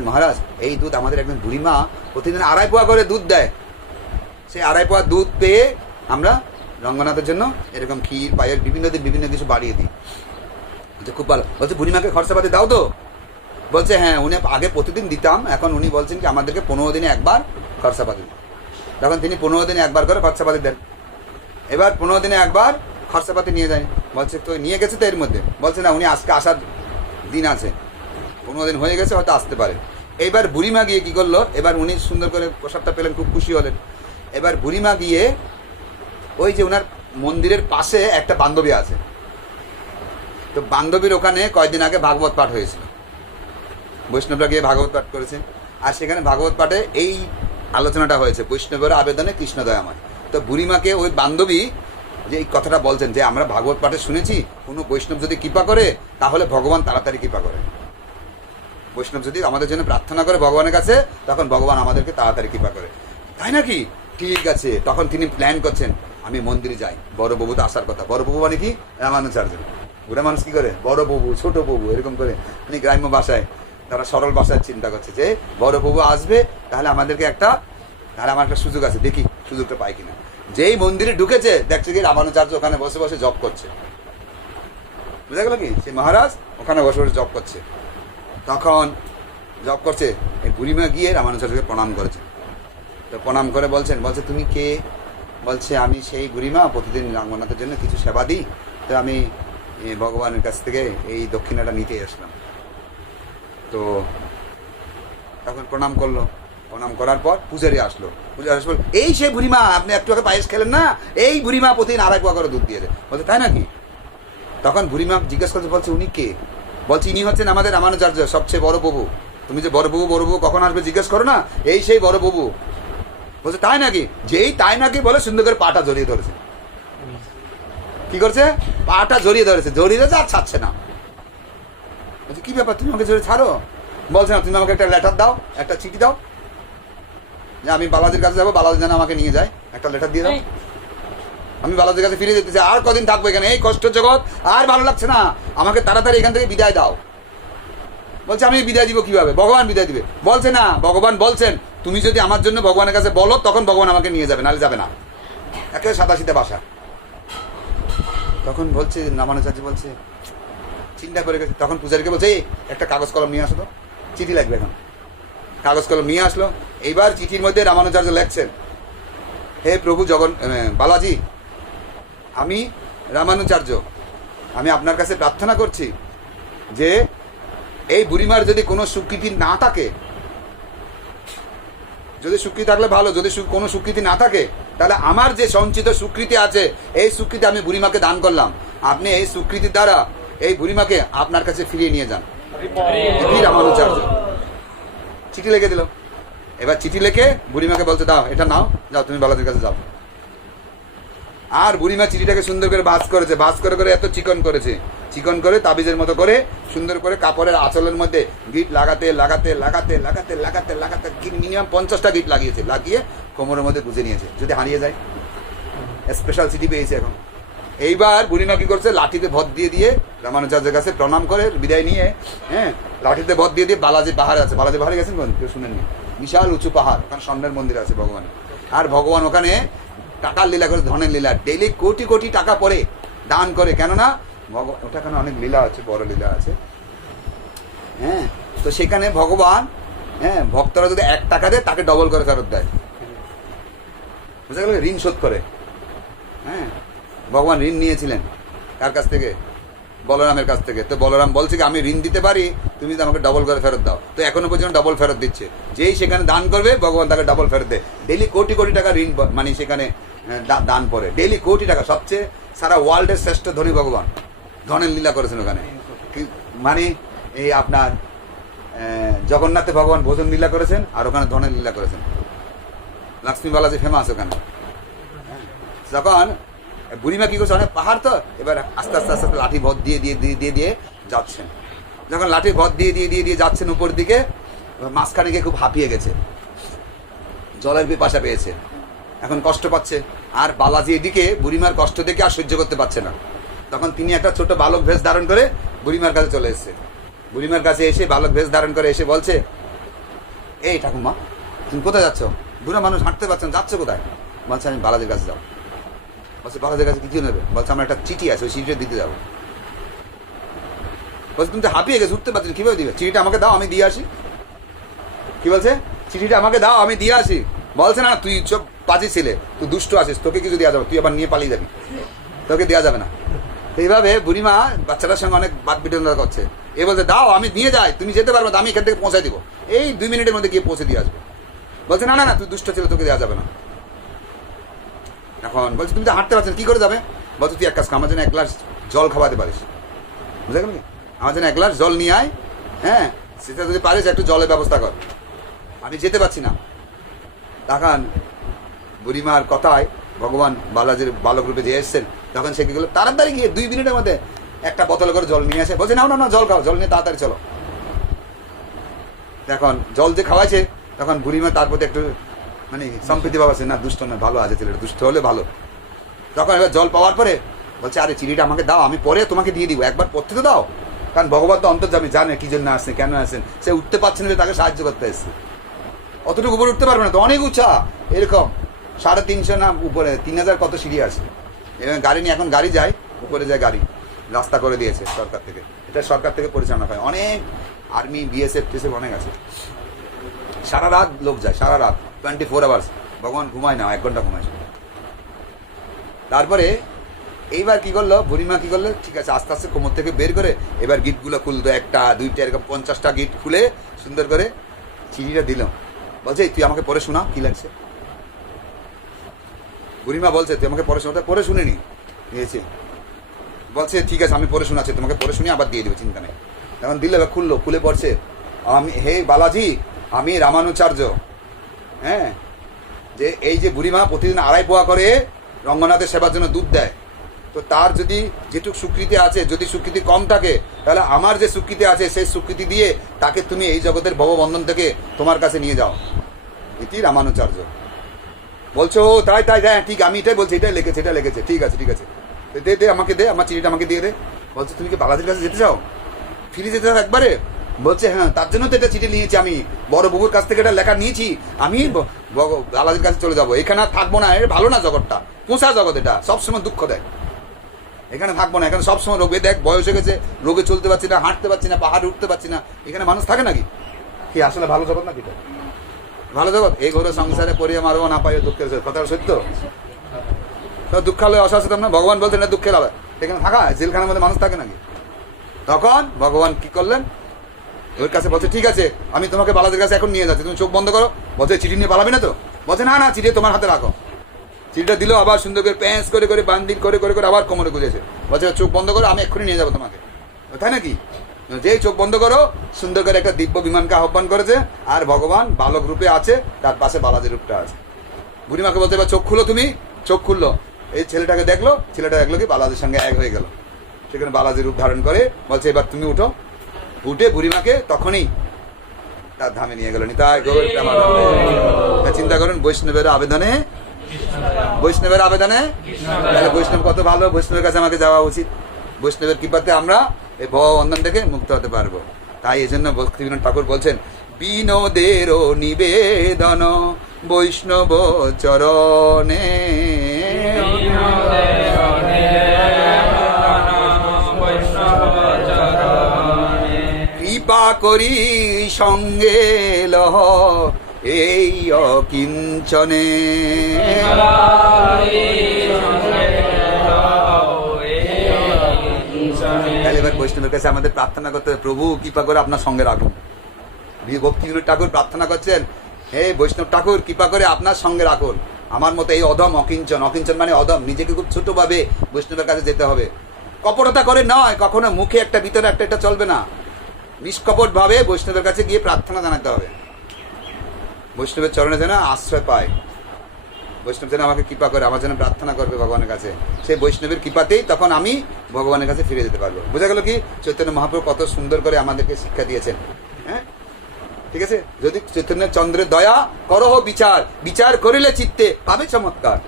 মহারাজ, এই দুধ আমাদের একজন বুড়িমা প্রতিদিন 2.5 পোয়া করে দুধ দেয়, সেই 2.5 পোয়া দুধ পেয়ে আমরা রঙ্গনাথের জন্য এরকম ক্ষীর, পায়েস, বিভিন্ন দিন বিভিন্ন কিছু বাড়িয়ে দিই। খুব ভালো। বলছে বুড়িমাকে খরচাপাতি দাও তো? বলছে হ্যাঁ, উনি আগে প্রতিদিন দিতাম, এখন উনি বলছেন কি আমাদেরকে 15 দিনে একবার খরচাপাতি দিন। তখন তিনি 15 দিনে একবার করে খরচাপাতি দেন। এবার 15 দিনে একবার খরচাপাতি নিয়ে যায়। বলছে তো নিয়ে গেছে তো এর মধ্যে? বলছে না, উনি আজকে আসার দিন আছে, 15 দিন হয়ে গেছে, হয়তো আসতে পারে। এইবার বুড়িমা গিয়ে কি করলো, এবার উনি সুন্দর করে প্রসাদটা পেলেন, খুব খুশি হলেন। এবার বুড়িমা গিয়ে ওই যে ওনার মন্দিরের পাশে একটা বান্ধবী আছে, তো বান্ধবীর ওখানে কয়েকদিন আগে ভাগবত পাঠ হয়েছিল, বৈষ্ণবরা গিয়ে ভাগবত পাঠ করেছে। আর সেখানে ভাগবত পাঠে এই আলোচনাটা হয়েছে, বৈষ্ণবের আবেদনে কৃষ্ণদয়াময়। তো বুড়িমাকে ওই বান্ধবী যে এই কথাটা বলছেন যে আমরা ভাগবত পাঠে শুনেছি কোনো বৈষ্ণব যদি কৃপা করে তাহলে ভগবান তাড়াতাড়ি কৃপা করে, বৈষ্ণব যদি আমাদের জন্য প্রার্থনা করে ভগবানের কাছে তখন ভগবান আমাদেরকে তাড়াতাড়ি কৃপা করে, তাই নাকি? ঠিক আছে। তখন তিনি প্ল্যান করছেন আমি মন্দিরে যাই, বড় বাবু তো আসার কথা। বড় বাবু মানে কি? রামানুচার্য। ওরা মানুষ কি করে বড় বাবু, ছোট বাবু এরকম করে, মানে গ্রাম্য ভাষায়, তারা সরল ভাষায় চিন্তা করছে যে বড় বাবু আসবে, তাহলে আমার একটা সুযোগ আছে, দেখি সুযোগটা পাই কিনা। যেই মন্দিরে ঢুকেছে দেখছে কি রামানুচার্য ওখানে বসে বসে জপ করছে। বুঝা গেল কি? সেই মহারাজ ওখানে বসে বসে জপ করছে। তখন জপ করছে, এই বুড়িমা গিয়ে রামানুচার্যকে প্রণাম করেছে। তো প্রণাম করে বলছে তুমি কে? বলছে আমি সেই বুড়িমা প্রতিদিন রাঙ্গনাথের জন্য কিছু সেবা দিই, তো আমি ভগবানের কাছ থেকে এই দক্ষিণাটা নিতে আসলাম। তো তখন প্রণাম করলো, প্রণাম করার পর পূজারি আসলো, পূজারি আসলো, এই সেই বুড়িমা, আপনি একটু আগে পায়েস খেলেন না, এই বুড়িমা প্রতিদিন 2.5 পোয়া করে দুধ দিয়েছে। বলছে তাই নাকি? তখন বুড়িমা জিজ্ঞেস করছে, বলছে উনি কে? বলছে ইনি হচ্ছেন আমাদের রামানুচার্য, সবচেয়ে বড় প্রভু। তুমি যে বড় প্রভু কখন আসবে জিজ্ঞেস করো না, এই সেই বড় প্রভু। বলছে তাই নাকি? যেই তাই নাকি বলে সুন্দর করে পাটা জড়িয়ে ধরেছে। কি করছে? পাটা জড়িয়ে ধরেছে, জড়িয়ে ধরেছে আর ছাড়ছে না। বলছে কি ব্যাপার, তুমি আমাকে জড়িয়ে ছাড়ো? বলছে না, তুমি আমাকে একটা লেটার দাও, একটা চিঠি দাও, যে আমি বালাজির কাছে যাবো, বালাজি যেন আমাকে নিয়ে যায়, একটা লেটার দিয়ে দাও, আমি বালাজির কাছে ফিরে যেতে চাই, আর কদিন থাকবো এখানে, এই কষ্ট জগৎ আর ভালো লাগছে না, আমাকে তাড়াতাড়ি এখান থেকে বিদায় দাও। বলছে আমি বিদায় দিব কিভাবে? ভগবান বিদায় দিবে। বলছে না, ভগবান বলছেন তুমি যদি আমার জন্য ভগবানের কাছে বলো তখন ভগবান আমাকে নিয়ে যাবে, নাহলে যাবে না। একেবারে সাদাসিধে ভাষা। তখন বলছে রামানুচার্য, বলছে চিন্তা করে গেছে। তখন পূজারীকে বলছে এই একটা কাগজ কলম নিয়ে আসো তো, চিঠি লাগবে। এখন কাগজ কলম নিয়ে আসলো। এইবার চিঠির মধ্যে রামানুচার্য লেখছেন, হে প্রভু বালাজি, আমি রামানুচার্য, আমি আপনার কাছে প্রার্থনা করছি যে এই বুড়িমার যদি কোনো স্বীকৃতি না থাকে, যদি স্বীকৃতি থাকলে ভালো, যদি কোনো স্বীকৃতি না থাকে তাহলে আমার যে সঞ্চিত স্বীকৃতি আছে এই স্বীকৃতি আমি বুড়িমাকে দান করলাম, আপনি এই স্বীকৃতির দ্বারা এই বুড়িমাকে আপনার কাছে ফিরিয়ে নিয়ে যান। রামানুচার্য চিঠি লিখে দিল। এবার চিঠি লিখে বুড়িমাকে বলছে দাও, এটা নাও, যাও তুমি বালাজির কাছে যাও। আর বুড়িমা চিঠিটাকে সুন্দর করে ভাঁজ করেছে, ভাঁজ করে করে এত চিকন করেছে, চিকন করে তাবিজের মতো করে সুন্দর করে কাপড়ের আঁচলের মধ্যে গিট লাগাতে লাগাতে লাগাতে লাগাতে লাগাতে লাগাতে মিনিমাম 50টা গিট লাগিয়েছে, লাগিয়ে কোমরের মধ্যে গুঁজে নিয়েছে, যদি হারিয়ে যায়। স্পেশাল চিঠি পেয়েছে এখন। এইবার বুড়িমা কি করছে, লাঠিতে ভর দিয়ে দিয়ে রামানুচার্যের কাছে প্রণাম করে বিদায় নিয়ে, হ্যাঁ, লাঠিতে ভর দিয়ে দিয়ে বালাজি পাহাড়ে আছে। বালাজি পাহাড়ে গেছেন কোন? কেউ শুনেননি? বিশাল উঁচু পাহাড়, ওখানে স্বর্ণের মন্দির আছে ভগবান। আর ভগবান ওখানে টাকার লীলা করে, ধনের লীলা, ডেইলি কোটি কোটি টাকা পরে দান করে, কেননা ওটাখানে অনেক লীলা আছে, বড় লীলা আছে। হ্যাঁ, তো সেখানে ভগবান, হ্যাঁ, ভক্তরা যদি 1 টাকা দেয় তাকে ডবল করে ফেরত দেয়, বুঝা গেল? ঋণ শোধ করে। হ্যাঁ, ভগবান ঋণ নিয়েছিলেন কার কাছ থেকে? বলরামের কাছ থেকে। তো বলরাম বলছে কি আমি ঋণ দিতে পারি, তুমি যদি আমাকে ডবল করে ফেরত দাও। তো এখনো পর্যন্ত ডবল ফেরত দিচ্ছে। যেই সেখানে দান করবে ভগবান তাকে ডবল ফেরত দেয়। ডেইলি কোটি কোটি টাকা ঋণ, মানে সেখানে দান পড়ে, ডেইলি কোটি টাকা। সবচেয়ে সারা ওয়ার্ল্ডের শ্রেষ্ঠ ধনী ভগবান, ধনের লীলা করেছেন ওখানে। মানে এই আপনার জগন্নাথে ভগবান ভোজন লীলা করেছেন, আর ওখানে ধনের লীলা করেছেন। লক্ষ্মী বালাজি ফেমাস ওখানে। যখন বুড়িমা কি করছে, অনেক পাহাড় তো, এবার আস্তে আস্তে আস্তে লাঠি ভর দিয়ে দিয়ে দিয়ে দিয়ে দিয়ে যাচ্ছেন। যখন লাঠি ভর দিয়ে দিয়ে দিয়ে দিয়ে যাচ্ছেন উপর দিকে, মাঝখানে গিয়ে খুব হাঁপিয়ে গেছে, জলের পিপাসা পেয়েছে, এখন কষ্ট পাচ্ছে। আর বালাজি এদিকে বুড়িমার কষ্ট দেখে আর সহ্য করতে পারছে না। তখন তিনি একটা ছোট বালক ভেষ ধারণ করে বুড়িমার কাছে চলে এসেছে। বুড়িমার কাছে এসে বালক ভেষ ধারণ করে এসে বলছে, এই ঠাকুমা তুমি কোথায় যাচ্ছ? বুড়া মানুষ হাঁটতে পারছেন, যাচ্ছ কোথায়? বলছে আমি বালাজির কাছে যাও। বলছে বালাজির কাছে কিছু নেবে? বলছে আমার একটা চিঠি আছে, ওই চিঠিটা দিতে যাবো। বলছে তুমি তো হাঁপিয়ে গেছে, উঠতে পারছি, কিভাবে দিবে? চিঠিটা আমাকে দাও, আমি দিয়ে আসি। কি বলছে? চিঠিটা আমাকে দাও, আমি দিয়ে আসি। বলছে না, তুই সব পাজি ছেলে, তুই দুষ্ট আছিস, তোকে কিছু দেওয়া যাবে, তুই আবার নিয়ে পালিয়ে যাবি, তোকে দেওয়া যাবে না। এইভাবে বুড়িমা বাচ্চাটার সঙ্গে অনেক বাদ বিতরণ করছে। এ বলছে দাও, আমি নিয়ে যাই, তুমি যেতে পারবে, আমি এখান থেকে পৌঁছাই দিব, এই 2 মিনিটের মধ্যে গিয়ে পৌঁছে দিয়ে আসবো। বলছে না না না, তুই দুষ্ট ছেলে, তোকে দেওয়া যাবে না। এখন বলছি তুমি তো হাঁটতে পারছেন, কি করে যাবে? বলছো তুই এক কাজ কর, আমার জন্য 1 গ্লাস জল খাওয়াতে পারিস, বুঝতে গেলি? আমার জন্য 1 গ্লাস জল নিয়ে আয়, হ্যাঁ, সেটা যদি পারিস একটু জলের ব্যবস্থা কর, আমি যেতে পারছি না। তখন বুড়িমার কথায় ভগবান বালাজির বালক রূপে যে এসছেন, তখন সে কি করলো, তাড়াতাড়ি গিয়ে 2 মিনিটের মধ্যে একটা বোতল করে জল নিয়ে আসে। বলছে না না না, জল খাও, জল নিয়ে তাড়াতাড়ি চলো। এখন জল যে খাওয়াইছে, তখন বুড়িমা তার প্রতি একটু মানে সম্প্রীতি ভাব আছে, না দুষ্ট না, ভালো আছে ছেলেটা, দুষ্ট হলে ভালো। তখন এবার জল পাওয়ার পরে বলছে আরে চিঠিটা আমাকে দাও, আমি পরে তোমাকে দিয়ে দিব, একবার পড়তে তো দাও। কারণ ভগবান তো অন্তর্যামী, জানে কি জন্য আসছেন, কেন আসছেন। সে উঠতে পারছে না, তাকে সাহায্য করতে এসছে। অতটুকু উপরে উঠতে পারবে না তো, অনেক উঁচা, এরকম 350 না উপরে 3000 কত সিঁড়ি আছে। এবং গাড়ি নিয়ে, এখন গাড়ি যায়, উপরে যায় গাড়ি, রাস্তা করে দিয়েছে সরকার থেকে, এটা সরকার থেকে পরিচালনা হয়। অনেক আর্মি, বিএসএফ টিএসএফ অনেক আছে। সারা রাত লোক যায়, সারা রাত 24 আওয়ার্স। ভগবান ঘুমায় না, 1 ঘন্টা ঘুমায়। তারপরে এইবার কি করলো বুড়িমা, কি করলো, ঠিক আছে আস্তে আস্তে কোমর থেকে বের করে এবার গিটগুলো খুলতো, 1টা 2টা এরকম 50টা গিট খুলে সুন্দর করে চিঠিটা দিল। বলছে তুই আমাকে পড়ে শোনা কি লাগছে। বুড়িমা বলছে তুই আমাকে পড়ে শোনা, পড়ে শুনিনি দিয়েছে। বলছে ঠিক আছে আমি পড়ে শোনাচ্ছি, তোমাকে পড়ে শুনি আবার দিয়ে দেবো, চিন্তা নেই। তখন দিলে খুললো, খুলে পড়ছে, আমি হে বালাজি আমি রামানুচার্য, হ্যাঁ, যে এই যে বুড়িমা প্রতিদিন 2.5 পোয়া করে রঙ্গনাথের সেবার জন্য দুধ দেয়, তো তার যদি যেটুকু স্বীকৃতি আছে, যদি স্বীকৃতি কম থাকে, তাহলে আমার যে স্বীকৃতি আছে সেই স্বীকৃতি দিয়ে তাকে তুমি এই জগতের ভববন্ধন থেকে তোমার কাছে নিয়ে যাও। ইতি রামানুচার্য। বলছো ও তাই তাই, হ্যাঁ ঠিক, আমি এটাই বলছি, এটাই লিখেছে, এটা লিখেছে, ঠিক আছে ঠিক আছে, দে দে আমাকে দে, আমার চিঠিটা আমাকে দিয়ে দে। বলছে তুমি কি বালাজির কাছে যেতে চাও, ফিরে যেতে চাও একবারে? বলছে হ্যাঁ, তার জন্য তো এটা চিঠি নিয়েছি, আমি বড় বাবুর কাছ থেকে এটা লেখা নিয়েছি, আমি বালাজির কাছে চলে যাবো, এখানে আর থাকবো না, এর ভালো না জগৎটা, পোষা জগৎ, এটা সবসময় দুঃখ দেয়, এখানে থাকবো না, এখানে সবসময় রোগে, দেখ বয়স হয়ে গেছে, রোগে চলতে পারছি না, হাঁটতে পারছি না, পাহাড়ে উঠতে পারছি না, এখানে মানুষ থাকে নাকি? কি আসলে ভালো জগৎ নাকি এটা? ভালো জগৎ? এই ঘরে সংসারে পড়িয়ে মারবো না পাই দুঃখের কথাটা সত্য। দুঃখালয় অসচেতন না, ভগবান বলছেন না দুঃখের আলয়, এখানে থাকা জেলখানার মধ্যে মানুষ থাকে নাকি? তখন ভগবান কি করলেন, ওর কাছে বলছে ঠিক আছে আমি তোমাকে বালাজির কাছে এখন নিয়ে যাচ্ছি, তুমি চোখ বন্ধ করো। বলছে চিঠি নিয়ে পালাবি না তো? বলছে না না, চিঠি তোমার হাতে রাখো। চিঠিটা দিল, আবার সুন্দর করে প্যাঁচ করে করে বান্ডিল করে করে করে আবার কোমরে গুঁজেছে। বলছে চোখ বন্ধ করো, আমি এক্ষুনি নিয়ে যাবো তোমাকে, তাই নাকি? যেই চোখ বন্ধ করো, সুন্দর করে একটা দিব্য বিমানকে আহ্বান করেছে, আর ভগবান বালক রূপে আছে, তার পাশে বালাজির রূপটা আছে। বুড়িমাকে বলতে এবার চোখ খুলো, তুমি চোখ খুললো, এই ছেলেটাকে দেখলো, ছেলেটা দেখলো কি বালাজির সঙ্গে এক হয়ে গেল, সেখানে বালাজির রূপ ধারণ করে বলছে এবার তুমি উঠো। উঠে বুড়িমাকে তখনই তার ধামে নিয়ে গেল। নিতাই গৌর প্রেমানন্দে। চিন্তা করেন, বৈষ্ণবের আবেদনে, বৈষ্ণবের আবেদনে, তাহলে বৈষ্ণব কত ভালো, বৈষ্ণবের কাছে আমাকে যাওয়া উচিত, বৈষ্ণবের কৃপাতে আমরা এই ভববন্ধন থেকে মুক্ত হতে পারবো। তাই এই জন্য ভক্তিবিনোদ ঠাকুর বলছেন বিনোদের নিবেদন বৈষ্ণব চরণে, কৃপা করি সঙ্গে লহ এই অকিঞ্চনে। এবার বৈষ্ণবের কাছে আমাদের প্রার্থনা করতে হবে, প্রভু কৃপা করে আপনার সঙ্গে রাখুন। ভক্তিবিনোদ ঠাকুর প্রার্থনা করছেন, হে বৈষ্ণব ঠাকুর কৃপা করে আপনার সঙ্গে রাখুন আমার মতো এই অধম অকিঞ্চন, অকিঞ্চন মানে অধম, নিজেকে খুব ছোট ভাবে বৈষ্ণবের কাছে যেতে হবে, কপটতা করে নয়, কখনো মুখে একটা ভিতরে একটা, এটা চলবে না, নিষ্কপট ভাবে বৈষ্ণবের কাছে গিয়ে প্রার্থনা জানাতে হবে, বৈষ্ণবের চরণে যেন আশ্রয় পায়, বৈষ্ণব যেন আমাকে কৃপা করে, আমার যেন প্রার্থনা করবে ভগবানের কাছে, সেই বৈষ্ণবের কৃপাতেই তখন আমি ভগবানের কাছে ফিরে যেতে পারবো। বোঝা গেল কি চৈতন্য মহাপ্রভু কত সুন্দর করে আমাদেরকে শিক্ষা দিয়েছেন। হ্যাঁ ঠিক আছে, যদি চৈতন্য চন্দ্রের দয়া করহ বিচার, বিচার করিলে চিত্তে পাবে চমৎকার।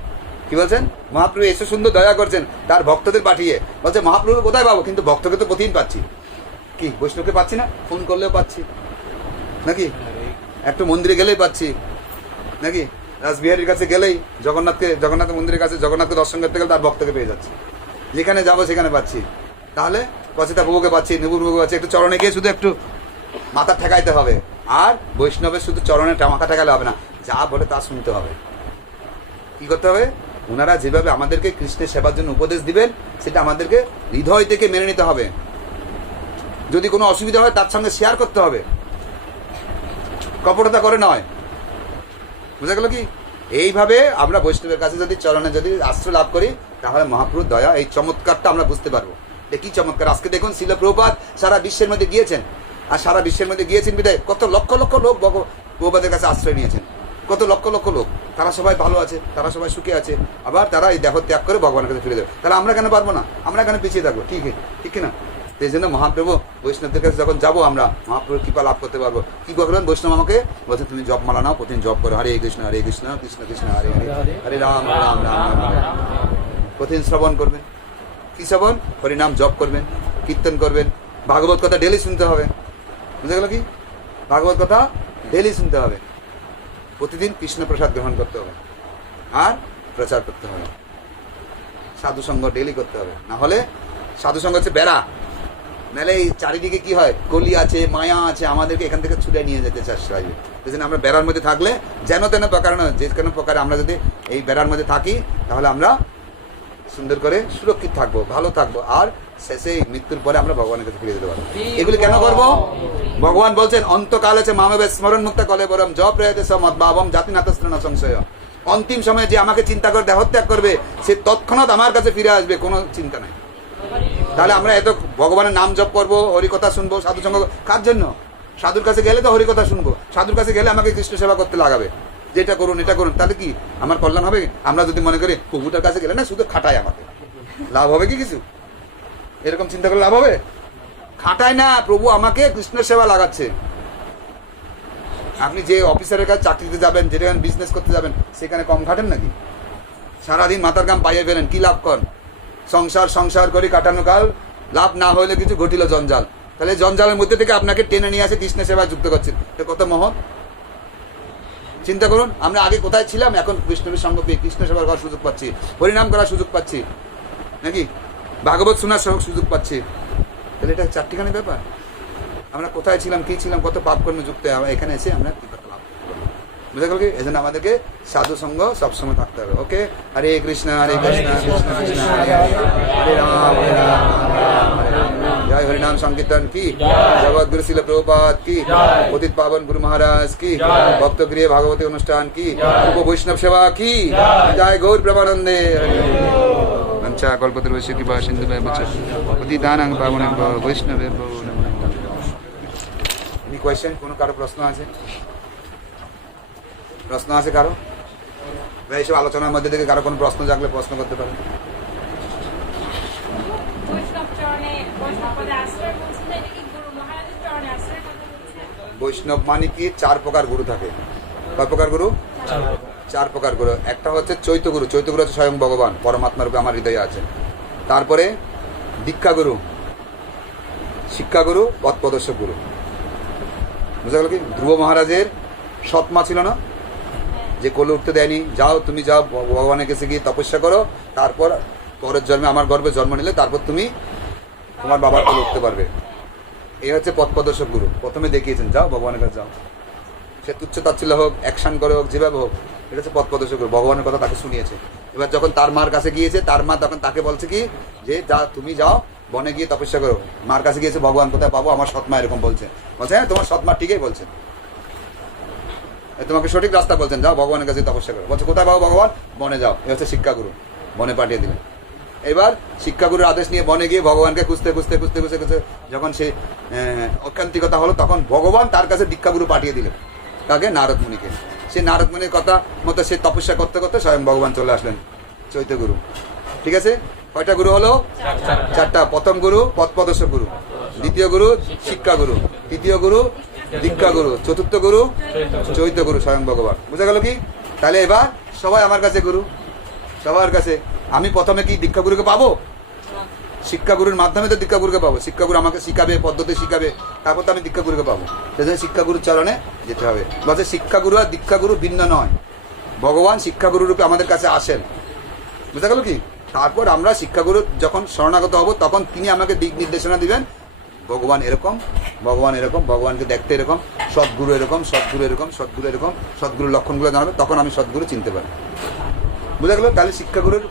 কি বলছেন মহাপ্রভু এসে সুন্দর দয়া করছেন তার ভক্তদের পাঠিয়ে, বলছে মহাপ্রভু কোথায় পাবো, কিন্তু ভক্তকে তো প্রতিদিন পাচ্ছি, কি বৈষ্ণবকে পাচ্ছি না? ফোন করলেও পাচ্ছি নাকি, একটু মন্দিরে গেলেই পাচ্ছি নাকি, রাসবিহারীর কাছে গেলেই, জগন্নাথ মন্দিরের কাছে জগন্নাথকে দর্শন করতে গেলে তার ভক্তকে পেয়ে যাচ্ছি, যেখানে যাবো সেখানে পাচ্ছি। তাহলে কচিতা প্রভুকে পাচ্ছি, নবুর প্রভু পাচ্ছি, একটু চরণে গিয়ে শুধু একটু মাথা ঠেকাইতে হবে, আর বৈষ্ণবের শুধু চরণে মাথা ঠেকালে হবে না, যা বলে তা শুনতে হবে। কি করতে হবে? ওনারা যেভাবে আমাদেরকে কৃষ্ণের সেবার জন্য উপদেশ দিবেন সেটা আমাদেরকে হৃদয় থেকে মেনে নিতে হবে, যদি কোনো অসুবিধা হয় তার সঙ্গে শেয়ার করতে হবে, কপটতা করে নয়। বুঝা গেল কি? এইভাবে আমরা বৈষ্ণবের কাছে যদি চরণে যদি আশ্রয় লাভ করি তাহলে মহাপ্রভুর দয়া, এই চমৎকারটা আমরা বুঝতে পারবো। কি চমৎকার! আজকে দেখুন শিল প্রভুপাদ সারা বিশ্বের মধ্যে গিয়েছেন, আর সারা বিশ্বের মধ্যে গিয়েছেন বিদায় কত লক্ষ লক্ষ লোক প্রভুপাদের কাছে আশ্রয় নিয়েছেন, কত লক্ষ লক্ষ লোক, তারা সবাই ভালো আছে, তারা সবাই সুখে আছে, আবার তারা এই দেহ ত্যাগ করে ভগবানের কাছে ফিরে যাবে। তাহলে আমরা কেন পারবো না? আমরা কেন পিছিয়ে থাকবো? ঠিক কিনা? সেই জন্য মহাপ্রভু বৈষ্ণবদের কাছে যখন যাবো আমরা মহাপ্রভুর কৃপা লাভ করতে পারবো। কি করবেন? বৈষ্ণব আমাকে বলছেন তুমি জপ মালা নাও, প্রতিদিন জপ করো, হরে কৃষ্ণ কৃষ্ণ কৃষ্ণ হরে হরে, হরে রাম রাম রাম রাম। প্রতিদিন শ্রবণ করবেন, কি শ্রবণ? হরিনাম জপ করবেন, কীর্তন করবেন, ভাগবত কথা ডেলি শুনতে হবে। বুঝা গেল কি? ভাগবত কথা ডেলি শুনতে হবে, প্রতিদিন কৃষ্ণ প্রসাদ গ্রহণ করতে হবে, আর প্রচার করতে হবে, সাধুসঙ্গ ডেলি করতে হবে। না হলে সাধুসঙ্গ হচ্ছে বেড়া, নাহলে এই চারিদিকে কি হয়, কলি আছে, মায়া আছে, আমাদেরকে এখান থেকে ছুটে নিয়ে যেতে চেষ্টা হয়। এই জন্য আমরা বেড়ার মধ্যে থাকলে যেন তেন প্রকার নয়, যে কোনো প্রকারে আমরা যদি এই বেড়ার মধ্যে থাকি তাহলে আমরা সুন্দর করে সুরক্ষিত থাকবো, ভালো থাকবো, আর শেষে মৃত্যুর পরে আমরা ভগবানের কাছে ফিরে যেতে পারবো। এগুলি কেন করবো? ভগবান বলছেন অন্তকালে মানবের স্মরণ মুক্ত কলে বরম জপ রয়েছে সমদ্ভাবম জাতি নাতস্ত্রণ সংশয়। অন্তিম সময়ে যে আমাকে চিন্তা করে দেহত্যাগ করবে সে তৎক্ষণাৎ আমার কাছে ফিরে আসবে, কোনো চিন্তা নাই। তাহলে আমরা এত ভগবানের নাম জপ করবো, হরিকথা শুনবো, সাধু সঙ্গ কার জন্য? সাধুর কাছে গেলে তো হরিকথা শুনবো, সাধুর কাছে গেলে আমাকে কৃষ্ণ সেবা করতে লাগাবে, যে এটা করুন এটা করুন, তাহলে কি আমার কল্যাণ হবে? আমরা যদি মনে করি প্রভুটার কাছে গেলে না শুধু খাটায়, আমাকে লাভ হবে কি কিছু? এরকম চিন্তা করলে লাভ হবে? খাটায় না, প্রভু আমাকে কৃষ্ণ সেবা লাগাচ্ছে। আপনি যে অফিসারের কাছে চাকরিতে যাবেন, যেখানে বিজনেস করতে যাবেন, সেখানে কম খাটেন নাকি? সারাদিন মাথার কাম পাইয়ে ফেলেন, কি লাভ কর? সংসার সংসার করে কাটানো কাল, লাভ না হলে কিছু ঘটিল জঞ্জাল। তাহলে জঞ্জালের মধ্যে থেকে আপনাকে টেনে নিয়ে আসে কৃষ্ণ সেবায় যুক্ত করছেন, এটা কত মহৎ। চিন্তা করুন, আমরা আগে কোথায় ছিলাম, এখন কৃষ্ণের সঙ্গ পেয়ে কৃষ্ণ সেবার করার সুযোগ পাচ্ছি, হরিনাম করার সুযোগ পাচ্ছি, নাকি ভাগবত শোনার সুযোগ পাচ্ছি। তাহলে এটা চারটিখানি ব্যাপার। আমরা কোথায় ছিলাম, কি ছিলাম, কত পাপ কর্মে যুক্ত, এখানে এসে আমরা কি করতে লাভ করবো? বুঝা গেল কি? এই জন্য আমাদেরকে সাধু সঙ্গ সবসময় থাকতে হবে। ওকে, হরে কৃষ্ণ হরে কৃষ্ণ কৃষ্ণ কৃষ্ণ হরে হরে, হরে রাম হরে রাম রাম হরে রাম। জয় হরিনাম সংকীর্তন কি, জগৎ গুরু শিল প্রভুপাদ কি, পতিত পাবন গুরু মহারাজ কি, ভক্ত গৃহে ভাগবতী অনুষ্ঠান কি, উপ বৈষ্ণব সেবা কি, জয় গৌর প্রেমানন্দে। মঞ্চা কল্পতরুষ্য কৃপা সিন্ধু পতিতানাং পাবনেভ্যো বৈষ্ণবেভ্যো নমো নমঃ। Any question? কোনো কারো প্রশ্ন আছে? প্রশ্ন আছে কারো? এইসব আলোচনার মধ্যে থেকে কারো কোনো প্রশ্ন জাগলে প্রশ্ন করতে পারে। বৈষ্ণব মানে কি? 4 প্রকার গুরু থাকে। কয় প্রকার গুরু? 4 প্রকার গুরু। একটা হচ্ছে চৈত্য গুরু, চৈত্য গুরু হচ্ছে স্বয়ং ভগবান, পরমাত্মা রূপে আমার হৃদয়ে আছে। তারপরে দীক্ষা গুরু, শিক্ষা গুরু, পথ প্রদর্শক গুরু। বুঝা গেল কি? ধ্রুব মহারাজের সৎমা ছিল না, যে কোলে উঠতে দেয়নি, যাও তুমি যাও ভগবানের কাছে গিয়ে তপস্যা করো, তারপর পরের জন্মে আমার গর্ভে জন্ম নিলে তারপর তুমি তোমার বাবার কোলে উঠতে পারবে। এই হচ্ছে পথ প্রদর্শক গুরু। প্রথমে দেখিয়েছেন যাও ভগবানের কাছে যাও, সে তুচ্ছ তাচ্ছিল্য হোক, অ্যাকশন করে হোক, যেভাবে হোক, এটা হচ্ছে পথ প্রদর্শক গুরু। ভগবানের কথা তাকে শুনিয়েছে। এবার যখন তার মার কাছে গিয়েছে, তার মা তখন তাকে বলছে কি যে যা তুমি যাও বনে গিয়ে তপস্যা করো। মার কাছে গিয়েছে, ভগবান কোথায় পাবো? আমার সৎমা এরকম বলছে। বলছে হ্যাঁ তোমার সৎমা ঠিকই বলছে, তোমাকে সঠিক রাস্তা বলছেন, যাও ভগবানের কাছে তপস্যা করো। বলছে কোথায় পাবো ভগবান? বনে যাও। এ হচ্ছে শিক্ষাগুরু, বনে পাঠিয়ে দিলেন। এবার শিক্ষাগুরুর আদেশ নিয়ে বনে গিয়ে ভগবানকে খুঁজতে খুঁজতে খুঁজতে খুঁজতে খুঁজতে যখন সে ঐকান্তিকতা হলো, তখন ভগবান তার কাছে দীক্ষাগুরু পাঠিয়ে দিলেন। কাকে? নারদ মুনিকে। সে নারদ মুনির কথা মতো সে তপস্যা করতে করতে স্বয়ং ভগবান চলে আসলেন, চৈত্য গুরু। ঠিক আছে, কয়টা গুরু হলো? 4টা। প্রথম গুরু পথ প্রদর্শক গুরু, দ্বিতীয় গুরু শিক্ষা গুরু, তৃতীয় গুরু দীক্ষা গুরু, চতুর্থ গুরু চৈত্য গুরু, স্বয়ং ভগবান। বুঝা গেল কি? তাহলে এবার সবাই আমার কাছে গুরু, সবার কাছে। আমি প্রথমে কি দীক্ষাগুরুকে পাবো? শিক্ষাগুরুর মাধ্যমে তো দীক্ষাগুরুকে পাবো। শিক্ষাগুরু আমাকে শিখাবে, পদ্ধতি শিখাবে, তারপর তো আমি দীক্ষাগুরুকে পাবো। সেজন্য শিক্ষাগুরুর চরণে যেতে হবে। বলছে শিক্ষাগুরু আর দীক্ষাগুরু ভিন্ন নয়। ভগবান শিক্ষাগুরু রূপে আমাদের কাছে আসেন। বুঝা গেল কি? তারপর আমরা শিক্ষাগুরু যখন শরণাগত হব, তখন তিনি আমাকে দিক নির্দেশনা দিবেন। ভগবান এরকম, ভগবান এরকম, ভগবানকে দেখতে এরকম, সদ্গুরু এরকম, সদ্গুরু এরকম, সদ্গুরু এরকম, সদ্গুরুর লক্ষণগুলো জানাবে, তখন আমি সদ্গুরু চিনতে পারি। বুঝা গেল? তাহলে শিক্ষাগুরুর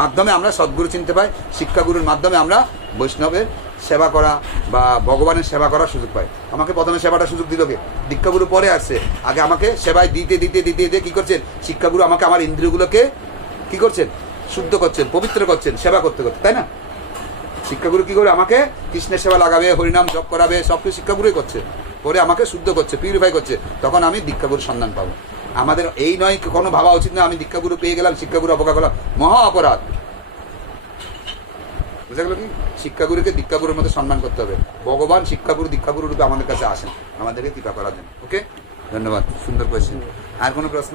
মাধ্যমে আমরা সদ্গুরু চিনতে পাই, শিক্ষাগুরুর মাধ্যমে আমরা বৈষ্ণবের সেবা করা বা ভগবানের সেবা করার সুযোগ পাই। আমাকে প্রথমে সেবাটা সুযোগ দিল কে? দীক্ষাগুরু পরে আসছে। আগে আমাকে সেবায় দিতে দিতে দিতে দিতে কী করছেন? শিক্ষাগুরু আমাকে আমার ইন্দ্রিয়গুলোকে কী করছেন? শুদ্ধ করছেন, পবিত্র করছেন, সেবা করতে করতে, তাই না? শিক্ষাগুরু কী করে? আমাকে কৃষ্ণের সেবা লাগাবে, হরিনাম জপ করাবে, সব কিছু শিক্ষাগুরুই করছে। পরে আমাকে শুদ্ধ করছে, পিউরিফাই করছে, তখন আমি দীক্ষাগুরুর সন্ধান পাবো। আমাদের এই নয় কোনো ভাবা উচিত না আমি দীক্ষাগুরু পেয়ে গেলাম, শিক্ষাগুরু অবজ্ঞা করলাম, মহা অপরাধ। বুঝা গেল কি? শিক্ষাগুরুকে দীক্ষাগুরুর মধ্যে সম্মান করতে হবে। ভগবান শিক্ষাগুরু দীক্ষাগুরু রূপে আমাদের কাছে আসেন আমাদেরকে কৃপা করার জন্য। ওকে, ধন্যবাদ। সুন্দর কোয়েশ্চেন। আর কোনো প্রশ্ন?